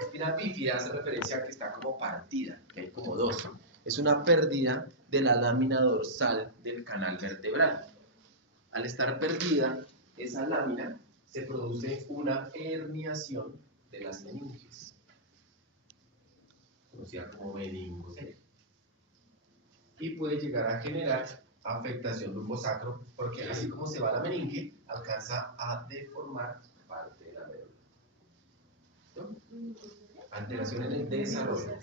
Espina bífida hace referencia a que está como partida, que hay como dos. Es una pérdida de la lámina dorsal del canal vertebral. Al estar perdida esa lámina, se produce una herniación de las meninges, conocida como meningocelia, y puede llegar a generar afectación lumbosacro, porque así como se va la meninge, alcanza a deformar parte de la médula. ¿No? Alteración en el desarrollo.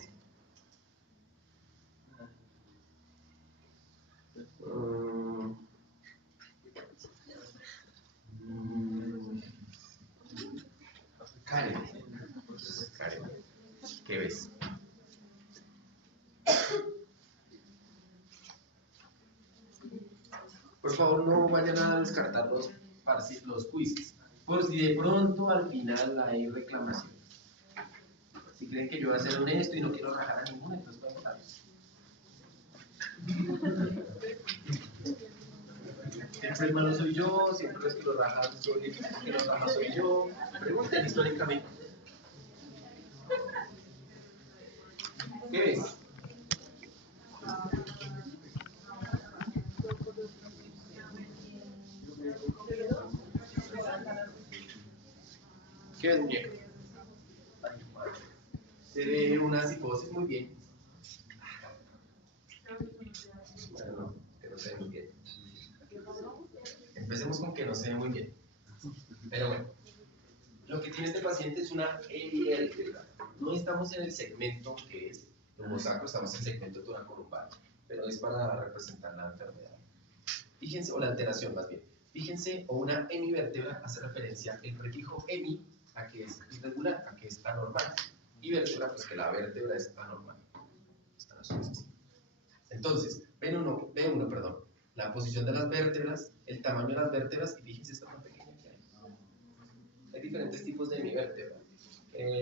Karen, ¿qué ves? Por favor, no vayan a descartar los quizzes, por si de pronto al final hay reclamación. Si creen que yo voy a ser honesto y no quiero rajar a ninguno, entonces pueden votar. Siempre el malo soy yo, siempre es que lo raja soy yo. Pregunten históricamente. ¿Qué ves? ¿Qué ves, muñeco? Se ve una psicosis muy bien. Bueno, no, que no se ve muy bien. Empecemos con que no se ve muy bien. Pero bueno, lo que tiene este paciente es una hemivértebra. No estamos en el segmento que es lumbosacro, estamos en el segmento toracolumbar, pero es para representar la enfermedad. Fíjense, o la alteración más bien. Fíjense, o una hemivértebra hace referencia el prefijo hemi a que es irregular, a que es anormal. Y vértebra, pues que la vértebra es anormal. Entonces, B1, perdón, la posición de las vértebras, el tamaño de las vértebras, y fíjense esta tan pequeña que hay. Hay diferentes tipos de hemivértebra.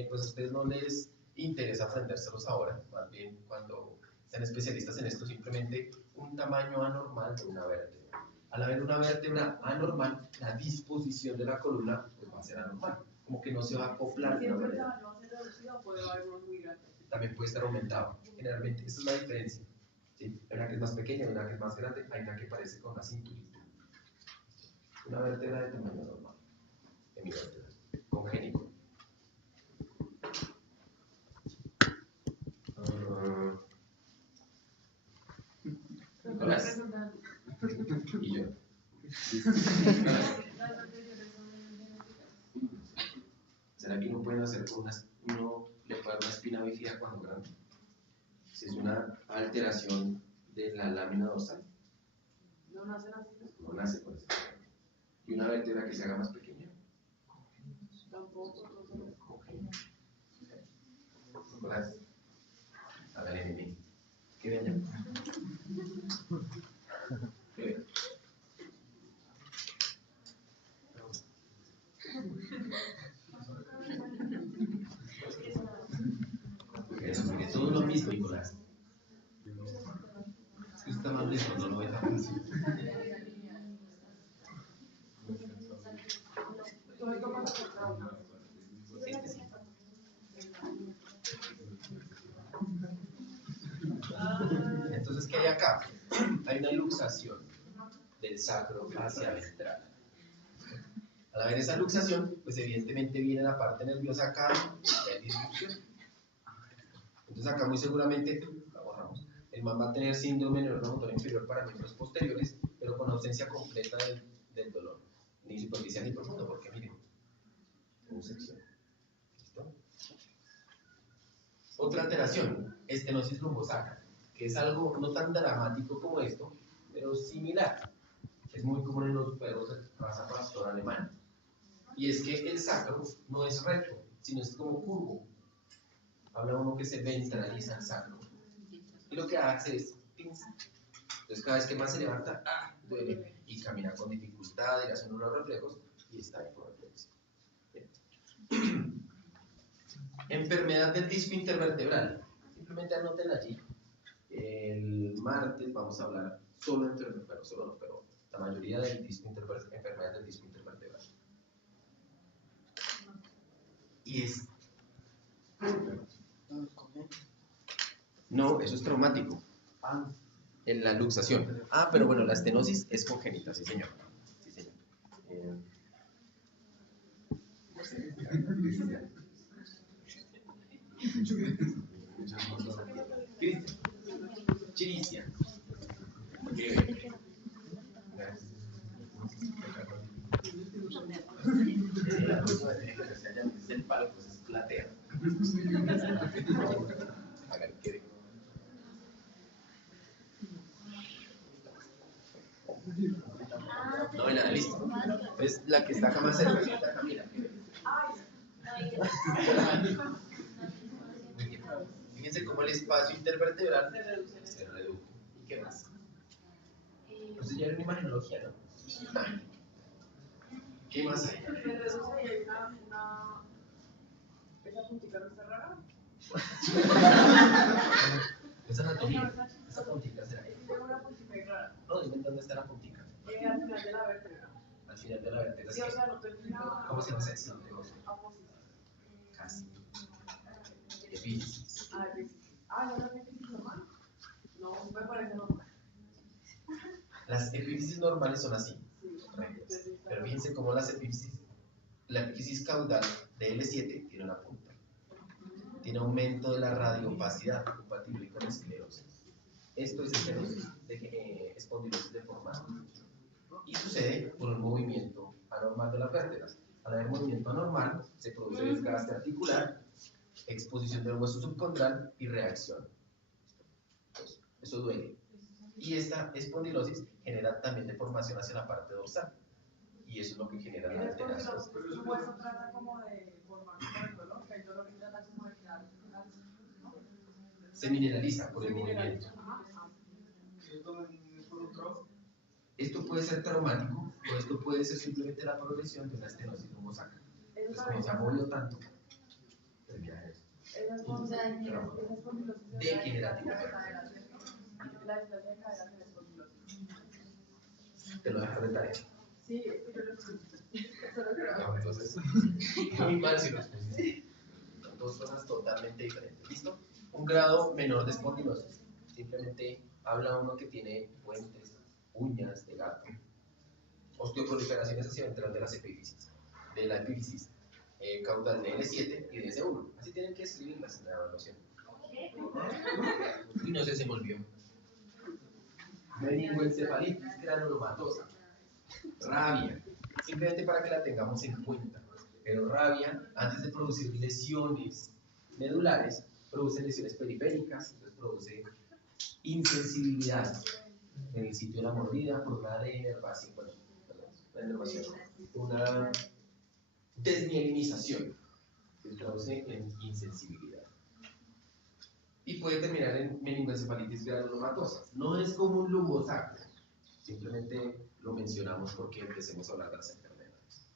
Pues a ustedes no les interesa aprendérselos ahora, más bien cuando sean especialistas en esto, simplemente un tamaño anormal de una vértebra. Al haber una vértebra anormal, la disposición de la columna pues, va a ser anormal, como que no se va a acoplar de una manera. También puede estar aumentado. Generalmente, esa es la diferencia. ¿Sí? Hay una que es más pequeña, hay una que es más grande, hay una que parece con una cinturita. Una vértebra de tamaño normal, hemivértebra, congénito. Nicolás. Y yo. ¿Será que uno puede hacer uno le puede dar una espina bífida cuando grande? Si es una alteración de la lámina dorsal. No nacen así. No nace con eso. Y una vértebra que se haga más pequeña. Tampoco. Nicolás. Hágale, nene. ¿Qué ve allá? ¿Qué ve? Eso, porque todo es lo mismo, Nicolás. Es que usted está más lejos, no lo ve tan fácil. Entonces, ¿qué hay acá? Hay una luxación del sacro hacia ventral. Al haber esa luxación, pues evidentemente viene la parte nerviosa acá y hay disrupción. Entonces acá muy seguramente, la borramos, el man va a tener síndrome neuromotor inferior para miembros posteriores, pero con ausencia completa del dolor. Ni superficial ni profundo, porque miren, en sección. ¿Listo? Otra alteración, estenosis lumbosacra, que es algo no tan dramático como esto, pero similar. Es muy común en los perros de raza pastor alemán. Y es que el sacro no es recto, sino es como curvo. Habla uno que se ventraliza el sacro. Y lo que hace es pinza. Entonces cada vez que más se levanta, duele. Y camina con dificultad, y le hacen unos reflejos, y está ahí por reflexo. Enfermedad del disco intervertebral. Simplemente anoten allí. El martes vamos a hablar solo de enfermedad, pero solo no, pero la mayoría del disco enfermedad del disco intervertebral. Y es... No, eso es traumático. En la luxación. Pero bueno, la estenosis es congénita, sí señor. Sí, señor. Chiricia. El palco es platea. Hagan que no hay nada, listo. Es la que está acá más cerca, que está acá, mira. Muy bien. Fíjense cómo el espacio intervertebral se redujo. ¿Y qué más? Entonces ya era una imagenología, ¿no? ¿Qué más hay? Se reduce y hay una... ¿Esa puntica no está rara? Esa anatomía. Esa puntica será. Tiene una puntica rara. No, dime dónde está la puntica. Al final de la vértebra. Al final de la vértebra. Sí, o sea, no termina... ¿Cómo se llama esa sección? Apófisis. Casi. Epífisis. ¿no es epífisis normal? No, me parece normal. Las epífisis normales son así, rectas. Pero fíjense cómo la epífisis caudal de L7 tiene una punta. Tiene aumento de la radiopacidad compatible con esclerosis. Esto es espondilosis deformada. Y sucede por un movimiento anormal de las vértebras. Al haber movimiento anormal, se produce desgaste articular, exposición del hueso subcondral y reacción. Entonces, eso duele. Y esta espondilosis genera también deformación hacia la parte dorsal. Y eso es lo que genera la alteración. ¿El hueso trata como de formar el dolor? ¿Que hay dolor y trata como de quedar? Se mineraliza por el movimiento. Esto puede ser traumático o esto puede ser simplemente la progresión de una estenosis lumbosacra. Entonces, como se ha movido tanto, termina eso. Degenerativa. La distancia de cadera de espondilosis. Te lo dejo de tarea. Sí, yo lo escuché. Eso lo creo. No, entonces, muy mal si lo expusiste. Son dos cosas totalmente diferentes. ¿Listo? Un grado menor de espondilosis. Simplemente habla uno que tiene puentes, uñas de gato. Osteoproliferaciones hacia ventral de las epífisis. De la epífisis caudal de L7 y de S1. Así tienen que escribirlas en la evaluación. Y no sé, se me olvidó. Meningoencefalitis granulomatosa. Rabia. Simplemente para que la tengamos en cuenta. Pero rabia, antes de producir lesiones medulares, produce lesiones periféricas, entonces produce insensibilidad en el sitio de la mordida por una denervación, bueno, una denervación, una desmielinización, que se traduce en insensibilidad. Y puede terminar en meningoencefalitis granulomatosa. No es como un lumbosacro, simplemente lo mencionamos porque empecemos a hablar de las enfermedades.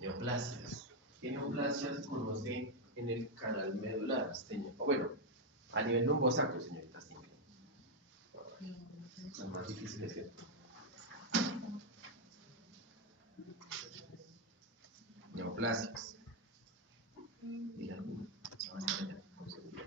Neoplasias. ¿Qué neoplasias conoce en el canal medular, señor? O bueno, a nivel lumbosacro, señorita Cindy. Las más difíciles, ¿cierto? Neoplasias. ¿Y alguna? Con seguridad.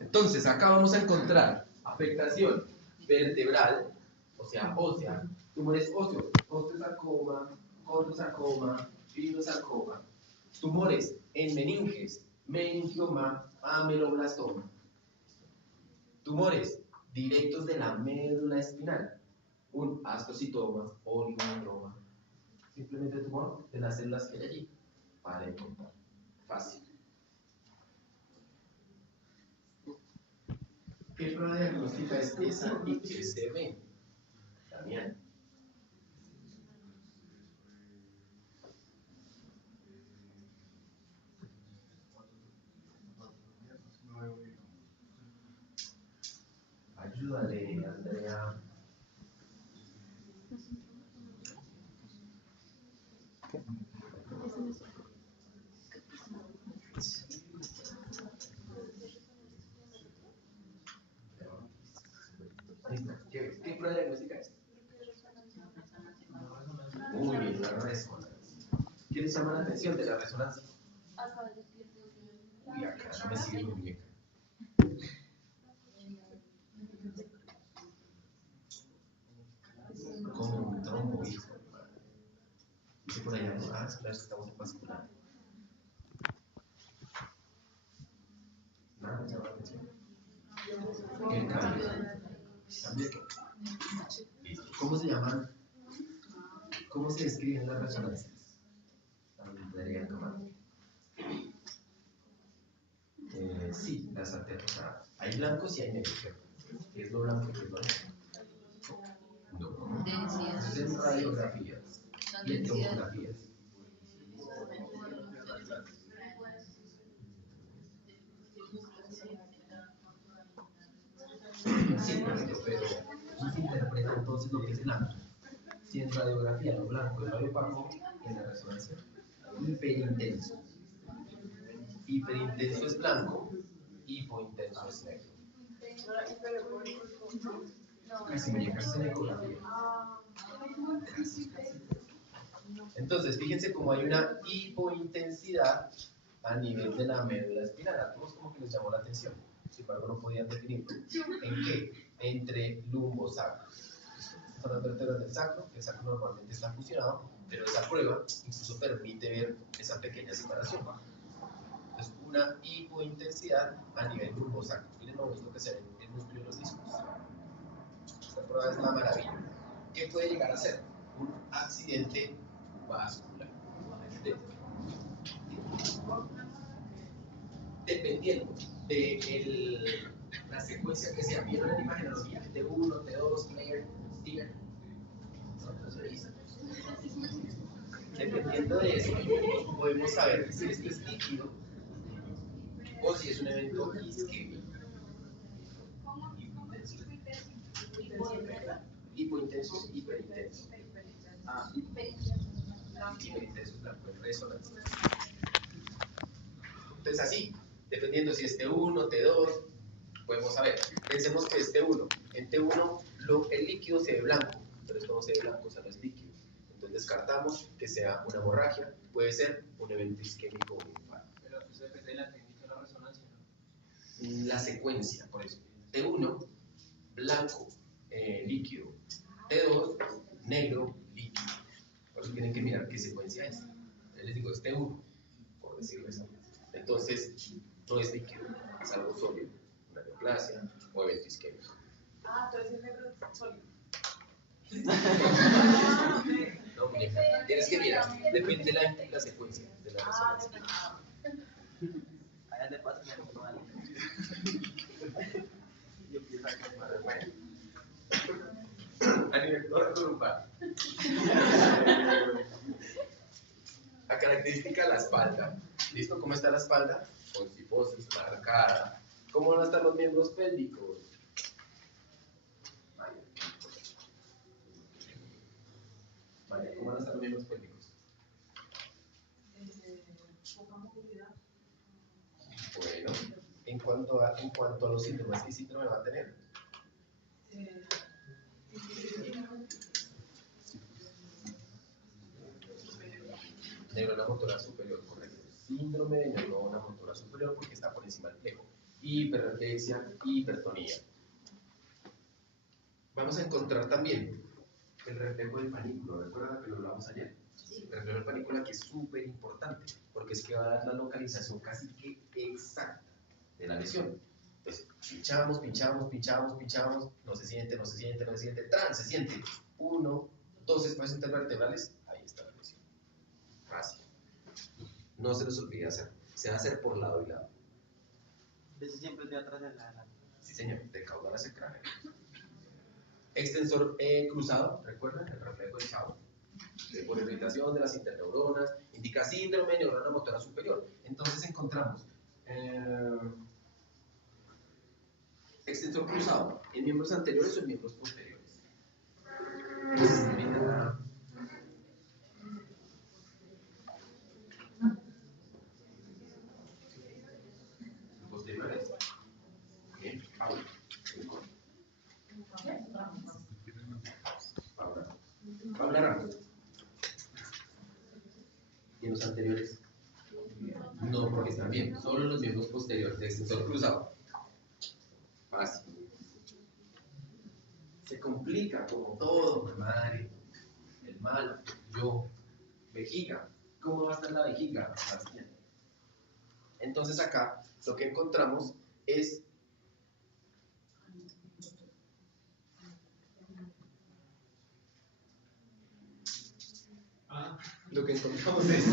Entonces, acá vamos a encontrar afectación vertebral, o sea, ósea, tumores óseos, osteosarcoma, condrosarcoma, pinosarcoma, tumores en meninges, meningioma, ameloblastoma, tumores directos de la médula espinal, un ascocitoma, oligomioma, simplemente tumor de las células que hay allí, para encontrar, fácil. ¿Qué prueba diagnóstica es esa y qué se ve? También. Ayúdale, Andrea. ¿Qué prueba diagnóstica es? Muy bien, la resonancia. ¿Qué les llama la atención de la resonancia? Uy, acá no me sigue muy bien. Como un trombo, hijo. Dice por allá, claro, estamos en vascular. Nada, me llama la atención. ¿Qué cambio? ¿Cambio qué? ¿Cómo se llaman? ¿Cómo se describen las resonancias? Andrea Camargo. Sí, las alternas. Hay blancos y hay negros, ¿cierto? ¿Qué es lo blanco y qué es lo negro? No. Son radiografías y etnografías. Sí, correcto, pero ¿cómo se interpreta entonces lo que es blanco? Si en radiografía lo blanco es radio opaco, en la resonancia, hiperintenso. Hiperintenso es blanco, hipointenso es negro. Casi me llegas en ecografía. Entonces, fíjense cómo hay una hipointensidad a nivel de la médula espinal. A todos como que les llamó la atención. Sin embargo, no podían definirlo. ¿En qué? Entre lumbosacro. Estas son las vértebras del sacro, que el sacro normalmente está fusionado, pero esa prueba incluso permite ver esa pequeña separación. Entonces, una hipointensidad a nivel lumbosacro. Miren lo bonito que se ve el músculo y los discos. Esta prueba es la maravilla. ¿Qué puede llegar a ser? Un accidente vascular. Dependiendo de la secuencia que sea, vieron en la imagenología, T1, T2, Claire, Steven. Dependiendo de eso, podemos saber si esto es líquido o si es un evento isquémico. Hipointensos, hiperintensos. Hiperintensos, blanco, en resonancia. Entonces así, dependiendo si es T1, T2, podemos saber. Pensemos que es T1. En T1 el líquido se ve blanco, pero esto no se ve blanco, o sea, no es líquido. Entonces descartamos que sea una hemorragia, puede ser un evento isquémico o un infarto. Pero eso depende de la técnica de la resonancia, ¿no? La secuencia, por eso. T1, blanco, líquido. T2, negro, líquido. Por eso tienen que mirar qué secuencia es. Yo les digo, es T1, por decirlo así. Entonces, no es líquido, es algo sólido. Una neoplasia o evento isquémico. Ah, entonces el negro es sólido. No, muñeca. Tienes que mirar, depende de la secuencia de la resonancia. Allá te pasa mi hermano. Yo pienso que para bueno. A nivel lumbar. La característica de la espalda. ¿Listo? ¿Cómo está la espalda? Con cifosis, marcada. ¿Cómo van a estar los miembros pélvicos? Vale, ¿cómo van a estar los miembros pélvicos? Poca movilidad. Bueno, en cuanto a los síntomas, ¿qué síndrome va a tener? Neurona motora superior, correcto. Síndrome de neurona motora superior porque está por encima del plejo. Hiperreflexia, hipertonía. Vamos a encontrar también el reflejo del panículo. ¿Recuerdan que lo hablamos ayer? El reflejo del panículo aquí es súper importante porque es que va a dar la localización casi que exacta de la lesión. Entonces, pinchamos, pinchamos, pinchamos, pinchamos, no se siente, no se siente, no se siente, se siente. 1, 2 espacios intervertebrales, ahí está la lesión. Fácil. No se les olvide hacer. Se va a hacer por lado y lado. Eso siempre es de atrás de la. Sí, señor, de caudal hacia el cráneo. Extensor cruzado, recuerden el reflejo del chavo. Por irritación de las interneuronas, indica síndrome de neurona motora superior. Entonces encontramos extensor cruzado en miembros anteriores o en miembros posteriores. Posteriores. Bien, ahora. Paula Ramos. ¿Y en los anteriores? No, porque están bien. Solo los miembros posteriores de extensor cruzado. Fácil. Se complica como todo, madre. El malo, yo. Vejiga. ¿Cómo va a estar la vejiga? Bastián. Entonces acá lo que encontramos es lo que encontramos es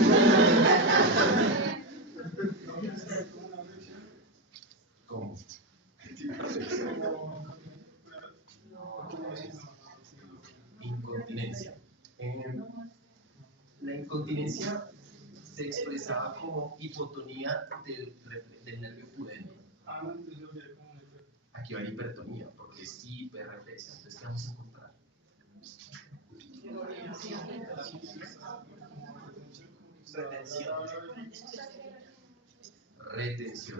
¿cómo? Incontinencia. La incontinencia se expresaba como hipotonía del nervio pudendo. Aquí va la hipertonía, porque es hiperreflexia. Entonces, ¿qué vamos a encontrar? Retención.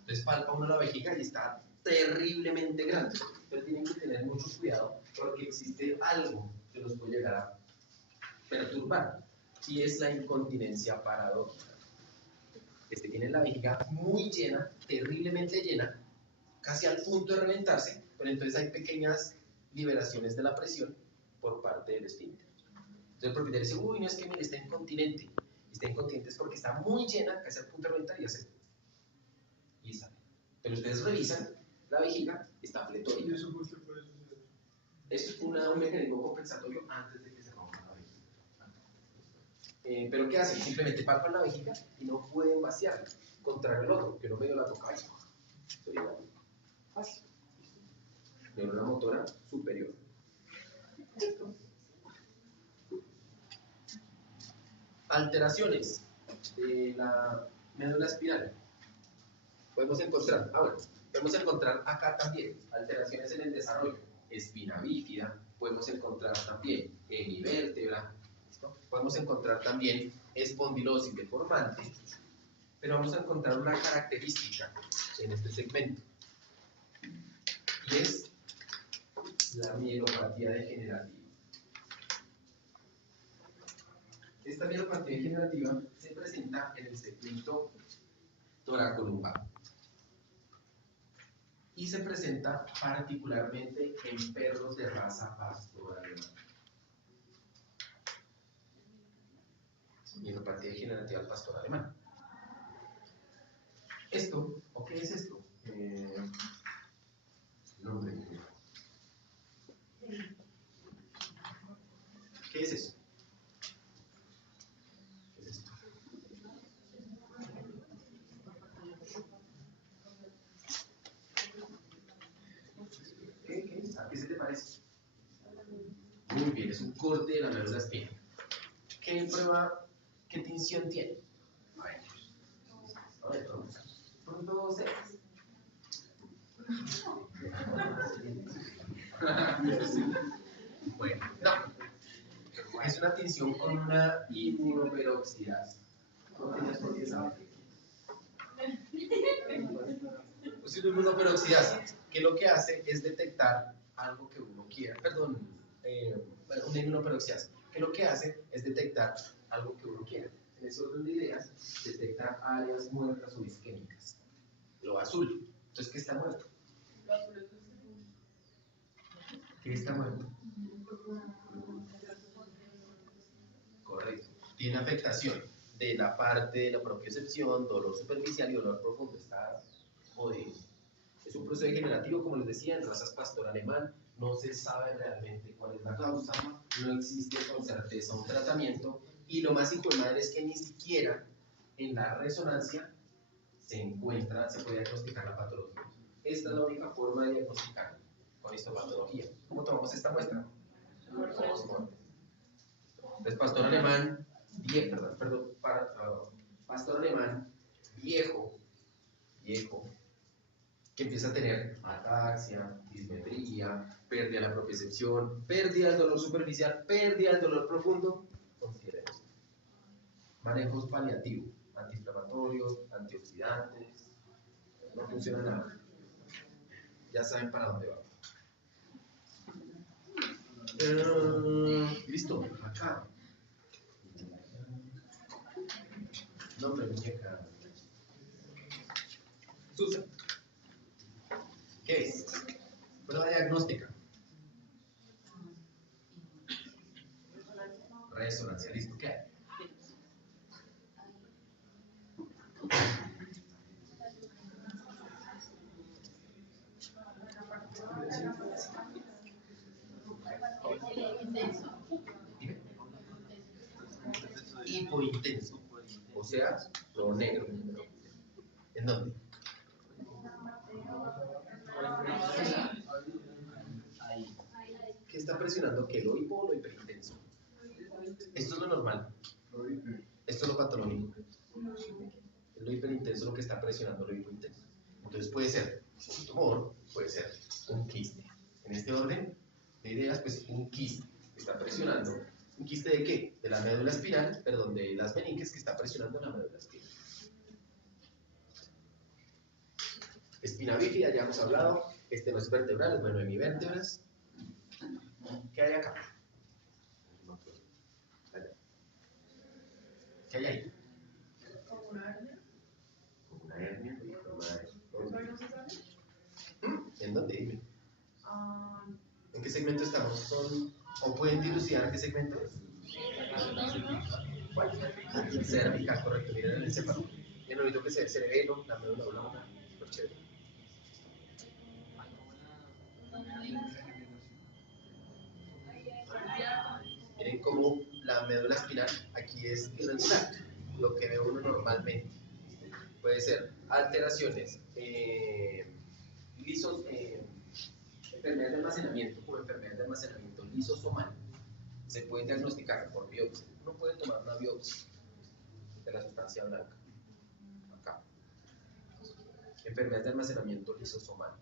Entonces palpa uno la vejiga y está terriblemente grande, pero tienen que tener mucho cuidado porque existe algo que los puede llegar a perturbar y es la incontinencia paradójica. Tienen la vejiga muy llena, terriblemente llena, casi al punto de reventarse, pero entonces hay pequeñas liberaciones de la presión por parte del esfínter. Entonces el propietario dice, uy, no es que mire, está incontinente. Está incontinente es porque está muy llena, casi al punto de reventar y hace. Y sale. Pero ustedes revisan la vejiga, está pletórica. ¿Y eso por qué puede suceder? Es un mecanismo compensatorio antes de que se rompa la vejiga. Pero ¿qué hacen? Simplemente palpan la vejiga y no pueden vaciarla. Contrario al otro, que uno medio la toca y sería fácil. Neurona motora superior. Alteraciones de la médula espiral. Podemos encontrar acá también alteraciones en el desarrollo, espina bífida, podemos encontrar también hemivértebra, ¿listo? Podemos encontrar también espondilosis deformante, pero vamos a encontrar una característica en este segmento, y es la mielopatía degenerativa. Esta mielopatía degenerativa se presenta en el segmento toracolumbar. y se presenta particularmente en perros de raza pastor alemán. Mielopatía degenerativa del pastor alemán. ¿Esto? ¿O qué es esto? Nombre. ¿Qué es eso? ¿Qué es esto? ¿Qué es? ¿A qué se te parece? Muy bien, es un corte de la médula espina. ¿Qué prueba, qué tinción tiene? A ver, punto 6. Bueno, no. Es una tinción con una inmunoperoxidasa. Es una inmunoperoxidasa, que lo que hace es detectar algo que uno quiera. Perdón, una inmunoperoxidasa, que lo que hace es detectar algo que uno quiera. En ese orden de ideas, detecta áreas muertas o isquémicas. Lo azul. Entonces, ¿qué está muerto? ¿Qué está muerto? Correcto. Tiene afectación de la parte de la propiocepción, dolor superficial y dolor profundo. Está jodido. Es un proceso degenerativo, como les decía, en razas pastor alemán. No se sabe realmente cuál es la causa. No existe con certeza un tratamiento. Y lo más hijo de madre es que ni siquiera en la resonancia se puede diagnosticar la patología. Esta es la única forma de diagnosticar con histopatología. ¿Cómo tomamos esta muestra? Entonces, pastor alemán, pastor alemán viejo, que empieza a tener ataxia, dismetría, pérdida de la propiocepción, pérdida del dolor superficial, pérdida del dolor profundo. Consideremos. Manejos paliativos, antiinflamatorios, antioxidantes, no funciona nada. Ya saben para dónde va. Listo, acá. Nombre, muñeca. Susa. ¿Qué es? Prueba diagnóstica. Resonancia, listo. ¿Qué hay? Hipointenso, o sea, todo negro. ¿En dónde? Ahí. ¿Qué está presionando qué? ¿Lo hipo o lo hiperintenso? Esto es lo normal. Esto es lo patológico. Es lo hiperintenso lo que está presionando lo hipointenso. Entonces puede ser un tumor, puede ser un quiste. En este orden de ideas, pues un quiste que está presionando. ¿Un quiste de qué? De la médula espinal, perdón, de las meninges que está presionando la médula espinal. Espina bífida, ya hemos hablado. Este no es vertebral, es bueno, hemivértebras. ¿Qué hay acá? ¿Qué hay ahí? Como una hernia. Como una hernia. ¿En dónde? ¿En qué segmento estamos? ¿O pueden dilucidar qué segmento es? ¿Cuál? Cervical, correcto. Miren el encéfalo. El oído que es el cerebelo, la médula oblonga. Súper chévere. Miren cómo la médula espinal aquí es irregular, lo que ve uno normalmente. Puede ser alteraciones, enfermedades de almacenamiento, como enfermedades de almacenamiento lisosomal. Se puede diagnosticar por biopsia. Uno puede tomar una biopsia de la sustancia blanca. Acá. Enfermedades de almacenamiento lisosomal.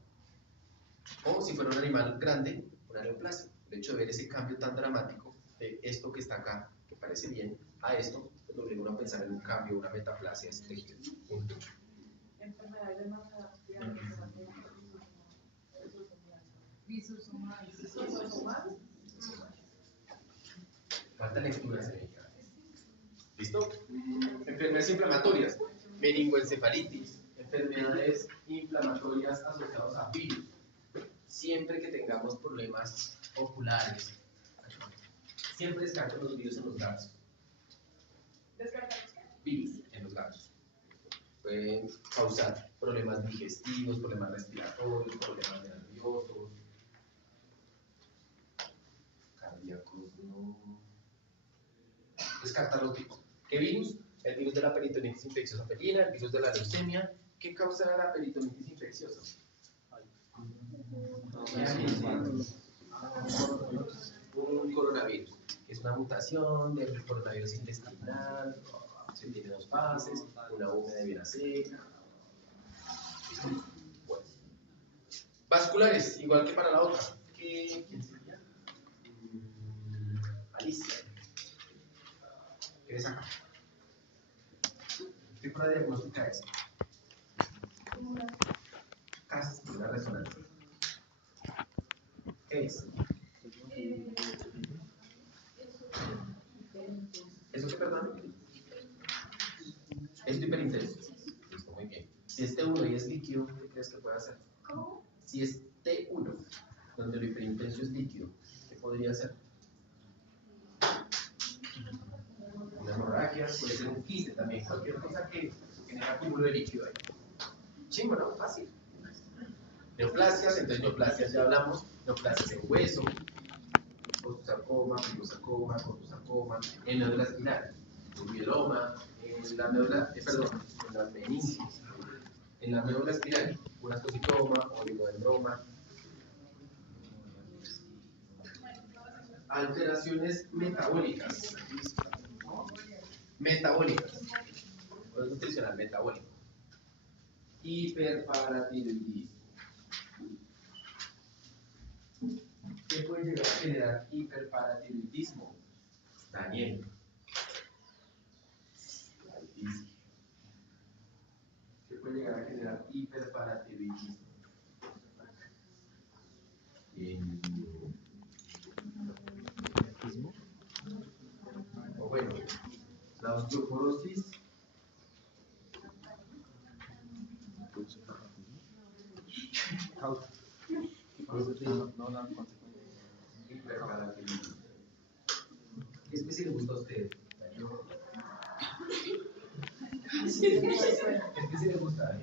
O si fuera un animal grande, una neoplasia. El hecho de ver ese cambio tan dramático de esto que está acá, que parece bien, a esto, pues lo obliga a pensar en un cambio, una metaplasia de ese tejido. Enfermedades de masa. Lisosomal. Falta lectura, señorita. ¿Listo? Enfermedades inflamatorias, meningoencefalitis, enfermedades inflamatorias asociadas a virus. Siempre que tengamos problemas oculares, siempre descarten los virus en los gatos. Virus en los gatos. Pueden causar problemas digestivos, problemas respiratorios, problemas nerviosos, cardíacos, no. Descartar los virus. ¿Qué virus? El virus de la peritonitis infecciosa felina, el virus de la leucemia. ¿Qué causa la peritonitis infecciosa? Un coronavirus, que es una mutación del coronavirus intestinal, se tiene dos fases, una húmeda y una seca. Bueno. Vasculares, igual que para la otra. ¿Quién sería? Alicia. ¿Qué es acá? ¿Qué prueba diagnóstica es? Casas por una resonancia. ¿Qué es? ¿Eso qué, perdón? Es hiperintenso. Listo, muy bien. Si es T1 y es líquido, ¿qué crees que puede hacer? Si es T1, donde lo hiperintenso es líquido, ¿qué podría hacer? Una hemorragia, puede ser un quiste también, cualquier cosa que genera acúmulo de líquido ahí. Chimbo, ¿no? Fácil. Neoplasias, entonces neoplasias ya hablamos, neoplasias en hueso, osteosarcoma, fibrosarcoma, cortosarcoma, en médula espinal, un mieloma, en la médula, en las meninges, en la médula espinal, un ascocitoma, oligodendroma. Alteraciones metabólicas. Metabólicas. O es nutricional, metabólico. Hiperparatiroidismo. ¿Qué puede llegar a generar hiperparatiroidismo? Daniel. ¿Qué puede llegar a generar hiperparatiroidismo? O bueno, la osteoporosis. Hiperparatiroidismo. ¿Qué especie le gusta a usted? ¿Qué especie le gusta a él?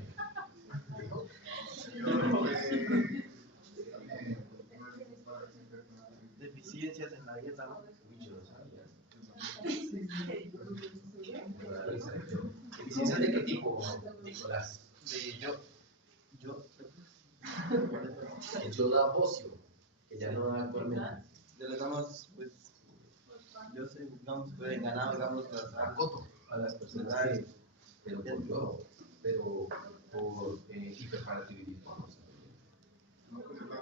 Deficiencias en la dieta, ¿no? Uy, yo lo sabía. ¿Deficiencias de qué tipo, Nicolás? De yo. El yodo bocio, que ya no da actualmente. Le damos, pues, yo sé, digamos, pueden ganar, digamos, A coto, a las personas que, pero por yodo, pero por hiperparatiroidismo.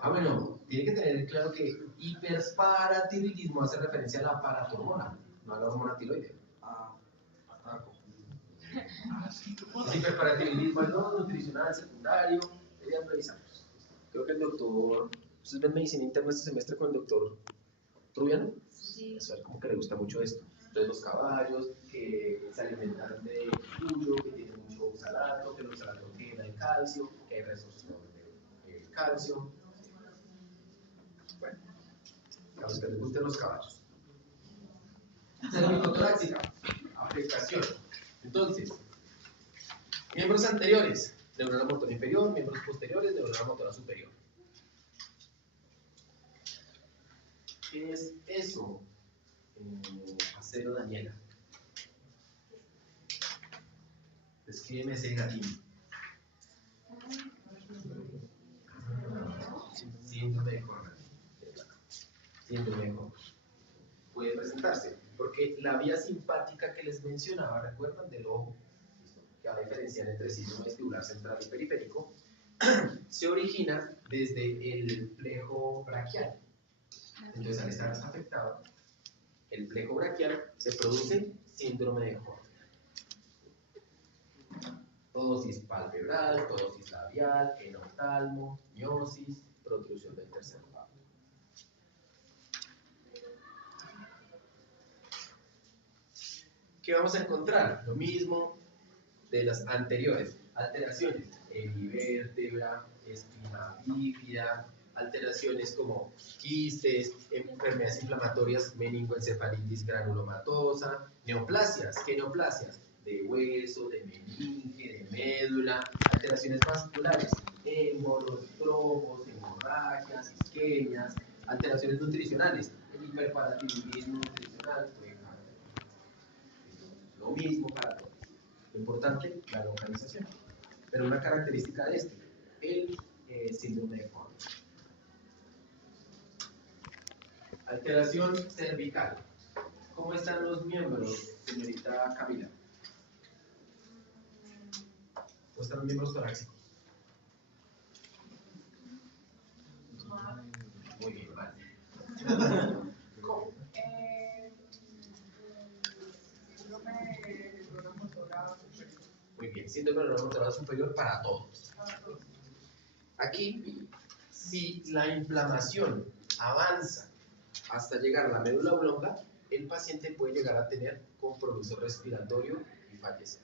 Ah, bueno, tiene que tener claro que hiperparatiroidismo hace referencia a la paratormona, no a la hormona tiroidea. El hiperparatiroidismo es no nutricional secundario, ya lo revisamos. Creo que el doctor, ¿ustedes ven medicina interna este semestre con el doctor Rubiano? Sí. Eso es como que le gusta mucho esto. Entonces los caballos que se alimentan de yuyo, que tienen mucho oxalato, que el oxalato genera el calcio, que hay resorción de calcio. Bueno, a los que les gusten los caballos. Cervicotorácica, afectación. Entonces, miembros anteriores, neurona motora inferior, miembros posteriores, neurona motora superior. ¿Qué es eso? Acero, Daniela. Escríbeme ese latín. Síndrome de Horner. Síndrome de Horner. Puede presentarse, porque la vía simpática que les mencionaba, ¿recuerdan? Del ojo, que va a diferenciar entre síndrome vestibular central y periférico, se origina desde el plejo braquial. Entonces, al estar afectado, el plejo braquial se produce síndrome de Horner. Todosis palpebral, todosis labial, enoftalmo, miosis, protrusión del tercer párpado. ¿Qué vamos a encontrar? Lo mismo de las anteriores. alteraciones, hemivértebra, espina bífida, alteraciones como quistes, enfermedades inflamatorias, meningoencefalitis granulomatosa, neoplasias. ¿Qué neoplasias? De hueso, de meninge, de médula, alteraciones vasculares, émbolos, trombos, hemorragias, isquemias, alteraciones nutricionales, el hiperparatiroidismo nutricional, lo mismo para todos. Lo importante, la localización. Pero una característica de este, el síndrome de Crohn. Alteración cervical. ¿Cómo están los miembros, señorita Camila? ¿Cómo están los miembros torácicos? Muy bien, vale. ¿Cómo? Muy bien, síndrome del órgano motor superior para todos. Aquí, si la inflamación avanza hasta llegar a la médula oblonga, el paciente puede llegar a tener compromiso respiratorio y fallecer.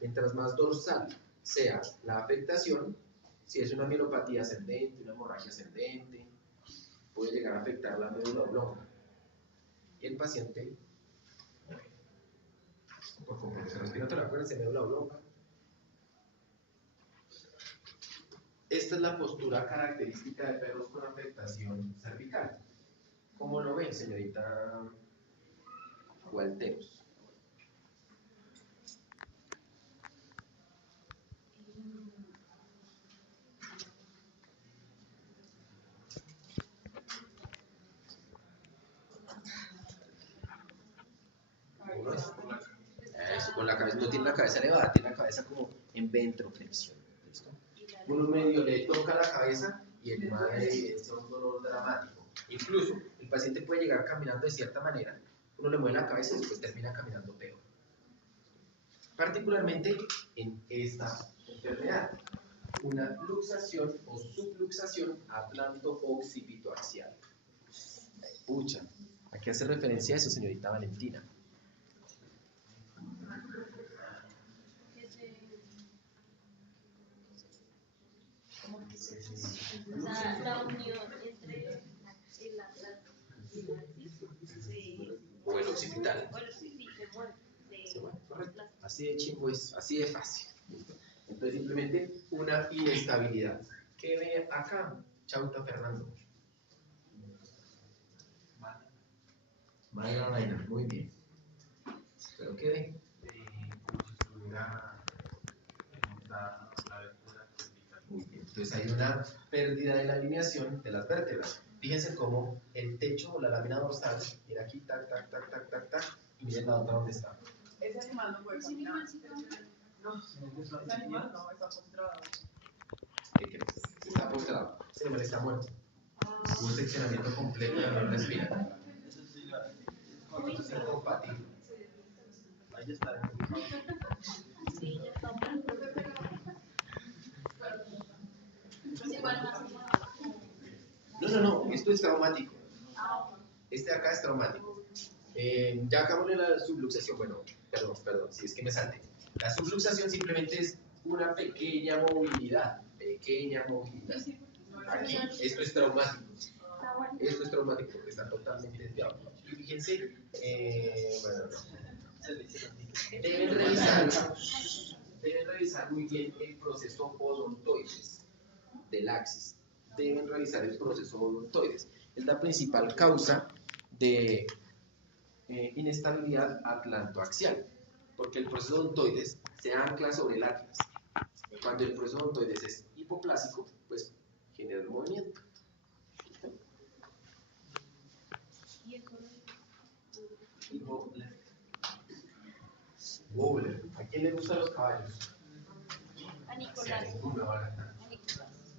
Mientras más dorsal sea la afectación, si es una mielopatía ascendente, una hemorragia ascendente, puede llegar a afectar la médula oblonga. Y el paciente muere por compromiso respiratorio. Acuérdense, médula oblonga. Esta es la postura característica de perros con afectación cervical. ¿Cómo lo ven, señorita Gualteros? Eso, con la cabeza, no tiene la cabeza elevada, tiene la cabeza como en ventroflexión. ¿Listo? Uno medio le toca la cabeza y el man evidencia un dolor dramático. Incluso el paciente puede llegar caminando de cierta manera, uno le mueve la cabeza y después termina caminando peor. Particularmente en esta enfermedad, una luxación o subluxación atlanto-occipitoaxial. Pucha, ¿a qué hace referencia a eso, señorita Valentina? La unión entre el atlas O el occipital. se mueve. Correcto. Así de chimbo es, así de fácil. Entonces simplemente una inestabilidad. ¿Qué ve acá? Chauta Fernando. Mala vaina, muy bien. ¿Pero qué ve? Como si estuviera montada la vértebra cervical. Muy bien. Entonces hay una pérdida de la alineación de las vértebras. Fíjense cómo el techo o la lámina dorsal viene aquí, tac, tac, tac, tac, tac, tac, y miren la otra donde está. Ese animal no puede caminar. No, ese animal no, está postrado. ¿Qué crees? Está postrado. Ese animal está muerto. Un seccionamiento completo de la respira. Eso es incompatible. Ahí está. Sí, ya está. Pues igual más. No, esto es traumático. Este de acá es traumático. Ya acabamos de la subluxación. Bueno, perdón, si es que me salte. La subluxación simplemente es una pequeña movilidad. Aquí, esto es traumático. Esto es traumático porque está totalmente desviado. Y fíjense, deben revisar muy bien el proceso odontoides del axis. Deben revisar el proceso odontoides. Es la principal causa de inestabilidad atlantoaxial, porque el proceso odontoides se ancla sobre el atlas. Cuando el proceso odontoides es hipoplásico, pues genera el movimiento. Wobbler. ¿A quién le gustan los caballos? A Sí, a Nicolás. ninguno ahora.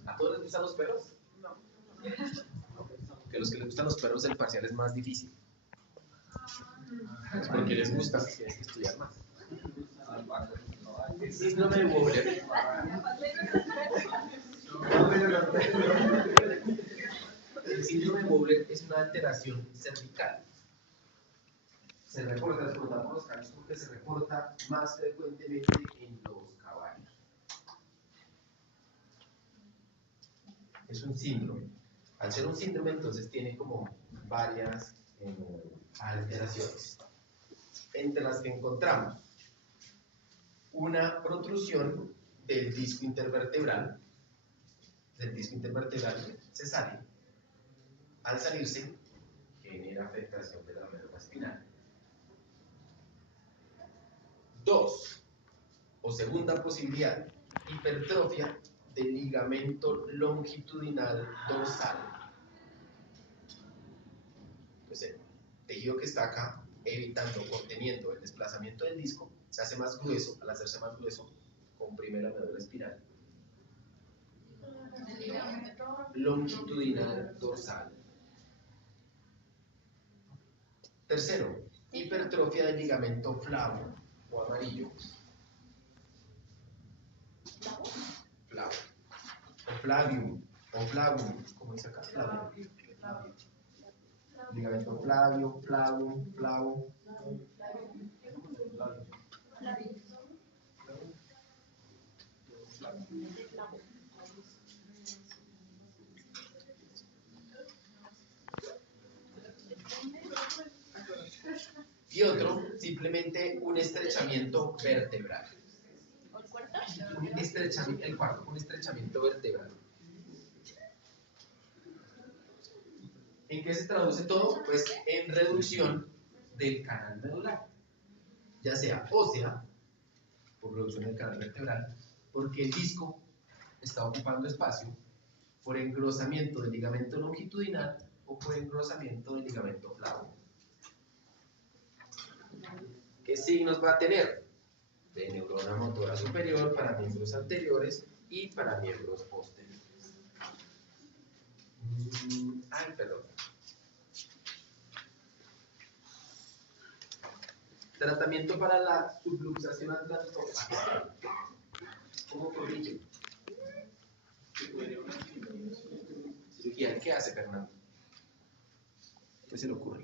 ¿A todos les gustan los perros? No. Que los que les gustan los perros, el parcial es más difícil. Porque les gusta, tienen que estudiar más. El síndrome de Wobbler. El síndrome de Wobbler es una alteración cervical. Se reporta por los caballos porque se reporta más frecuentemente en los caballos. Es un síndrome. Al ser un síndrome, entonces tiene como varias alteraciones, entre las que encontramos una protrusión del disco intervertebral se sale. Al salirse, genera afectación de la médula espinal. 2. O segunda posibilidad, hipertrofia del ligamento longitudinal dorsal. Entonces, el tejido que está acá, evitando, conteniendo el desplazamiento del disco, se hace más grueso. Al hacerse más grueso, comprime la médula espinal. Longitudinal dorsal. Tercero, hipertrofia del ligamento flavo o amarillo. Flavo. O flavium. O flavum. ¿Cómo dice acá? Flavium. Ligamento flavio, flavum, flavo. Y otro, simplemente un estrechamiento vertebral. Un estrechamiento vertebral. ¿En qué se traduce todo? Pues en reducción del canal medular, ya sea ósea, por reducción del canal vertebral, porque el disco está ocupando espacio, por engrosamiento del ligamento longitudinal o por engrosamiento del ligamento flavo. ¿Qué signos va a tener? De neurona motora superior para miembros anteriores y para miembros posteriores. Perdón. Tratamiento para la subluxación atlántica. ¿Cómo corrige? Cirugía. ¿Qué hace, Fernando? ¿Qué se le ocurre?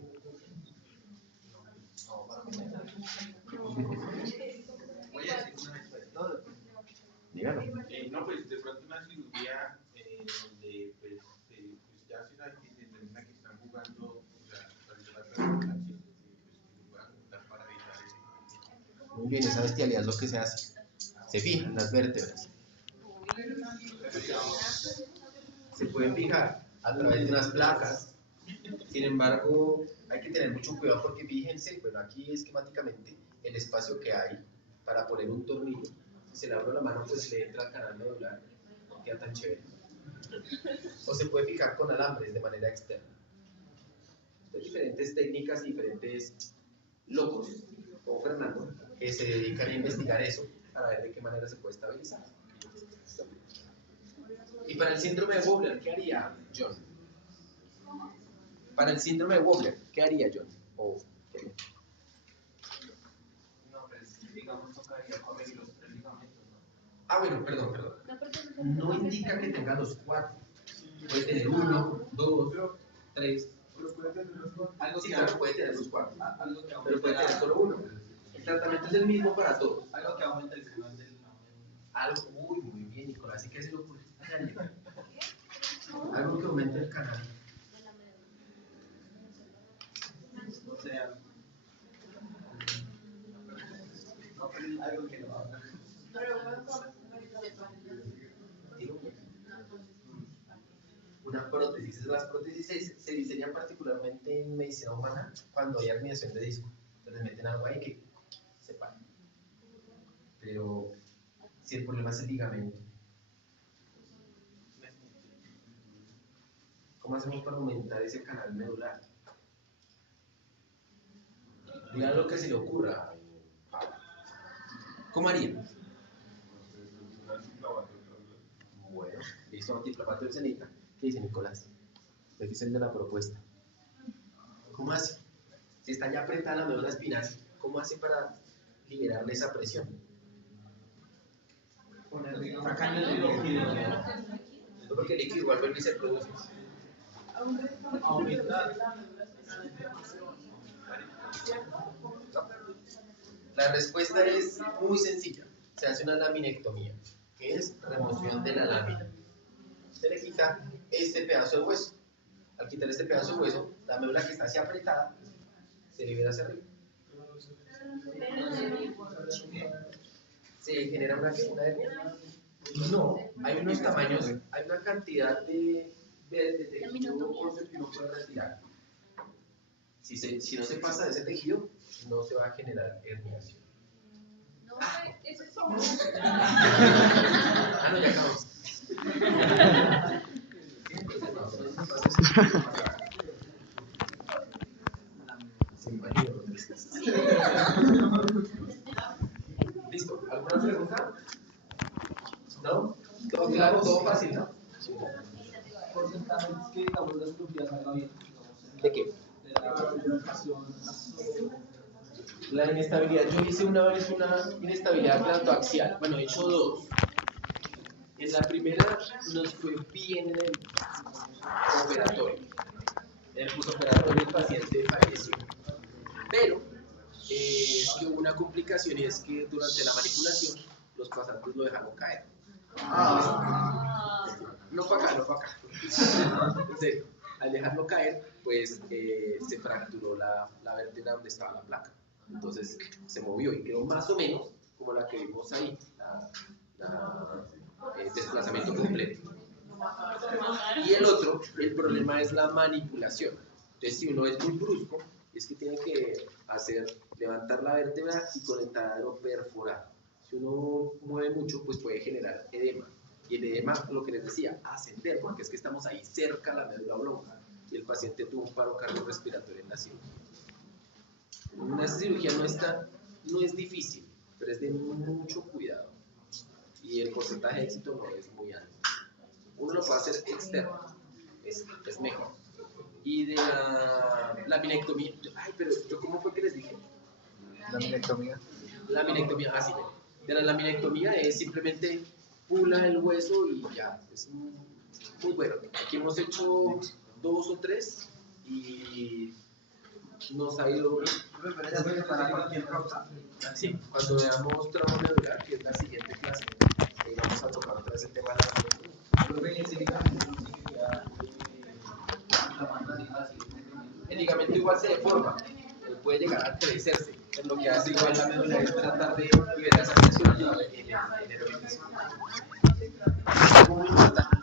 Voy a decir una vez para todo. Dígalo. No, pues de pronto una cirugía donde pues ya se determina que están jugando, o sea, para la circulación, pues van a juntar para evitar eso. Muy bien, esa bestialidad es lo que se hace. Se fijan las vértebras. Se pueden fijar a través de unas placas. Sin embargo, hay que tener mucho cuidado porque fíjense, bueno, aquí esquemáticamente el espacio que hay para poner un tornillo. Si se le abre la mano, pues le entra al canal medular, no queda tan chévere. O se puede fijar con alambres de manera externa. Hay diferentes técnicas y diferentes locos, como Fernando, que se dedican a investigar eso para ver de qué manera se puede estabilizar. Y para el síndrome de Wobbler, ¿qué haría John? Para el síndrome de Wobbler, ¿qué haría John? No, pues digamos tocaría corregir los 3 ligamentos, ¿no? Bueno, perdón. No indica que tenga los 4. Puede tener 1, 2, 3. Algo Sí, que claro, puede tener los 4. algo que Pero puede tener aumenta, solo 1. El tratamiento es el mismo para todos. algo que aumenta el canal del Algo muy bien, Nicolás. Así que se lo ocurre. Algo que aumente el canal. o sea, no, pero algo que lo haga. Una prótesis. Las prótesis se diseñan particularmente en medicina humana cuando hay herniación de disco. Entonces meten algo ahí que se para. Pero si el problema es el ligamento, ¿cómo hacemos para aumentar ese canal medular? Digan lo que se le ocurra. ¿Cómo haría? Bueno, listo, antiinflamatorio se necesita. ¿Qué dice Nicolás? Este es el de la propuesta. ¿Cómo hace? Si está ya apretada la médula espinal, ¿cómo hace para liberarle esa presión? Sacando el líquido. No, porque el líquido igual vuelve y se produce. Aumentar. La respuesta es muy sencilla. Se hace una laminectomía, que es remoción de la lámina. Se le quita este pedazo de hueso. Al quitar este pedazo de hueso, la médula que está así apretada se libera hacia arriba. ¿Se genera una hernia? No, hay unos tamaños, hay una cantidad de tejido óseo que uno puede retirar. Si no se pasa de ese tejido, no se va a generar herniación. No, ese es como. Ah, no, ya acabamos. Se imagina lo que es. ¿Listo? ¿Alguna pregunta? ¿No? ¿Todo claro? ¿Todo fácil? ¿No? Porcentajes que, digamos, las cirugías hagan bien, digamos, ¿De qué? de la educación. La inestabilidad. Yo hice una vez una inestabilidad plantoaxial. Bueno, he hecho dos. En la primera nos fue bien en el operatorio. En el postoperatorio el paciente falleció. Pero es que hubo una complicación y es que durante la manipulación los pasantes lo dejaron caer. No para acá, no para acá. En serio, al dejarlo caer, pues se fracturó la vértebra donde estaba la placa. Entonces se movió y quedó más o menos como la que vimos ahí, desplazamiento completo. Y el otro, el problema es la manipulación. Entonces, si uno es muy brusco, es que tiene que levantar la vértebra y con el taladro perforar. Si uno mueve mucho, pues puede generar edema. Y el edema, lo que les decía, ascender, porque es que estamos ahí cerca a la médula oblonga. Y el paciente tuvo un paro cardiorrespiratorio en la cirugía. Una cirugía no es difícil, pero es de mucho cuidado. Y el porcentaje de éxito no es muy alto. Uno lo puede hacer externo, es mejor. Y de la laminectomía, pero yo ¿cómo fue que les dije? Laminectomía. Laminectomía, sí. De la laminectomía es simplemente pula el hueso y ya. Es muy bueno. Aquí hemos hecho 2 o 3 y nos ha ido. Para cualquier cosa. Sí, cuando veamos trauma medular, que es la siguiente clase, vamos a tocar otra vez el tema de la laminectomía. El ligamento igual se deforma, puede llegar a crecerse. Lo que hace igual la médula es tratar de liberar esa presión en el organismo. Muy importante.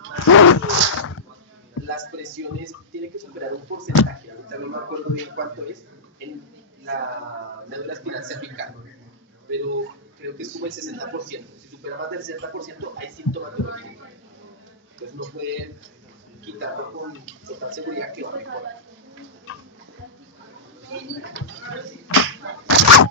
Las presiones tienen que superar un porcentaje, ahorita no me acuerdo bien cuánto es, en la médula espinal cervical, pero creo que es como el 60%. Si supera más del 60% hay sintomatología. Entonces no puede quitarlo con total seguridad que va a mejorar.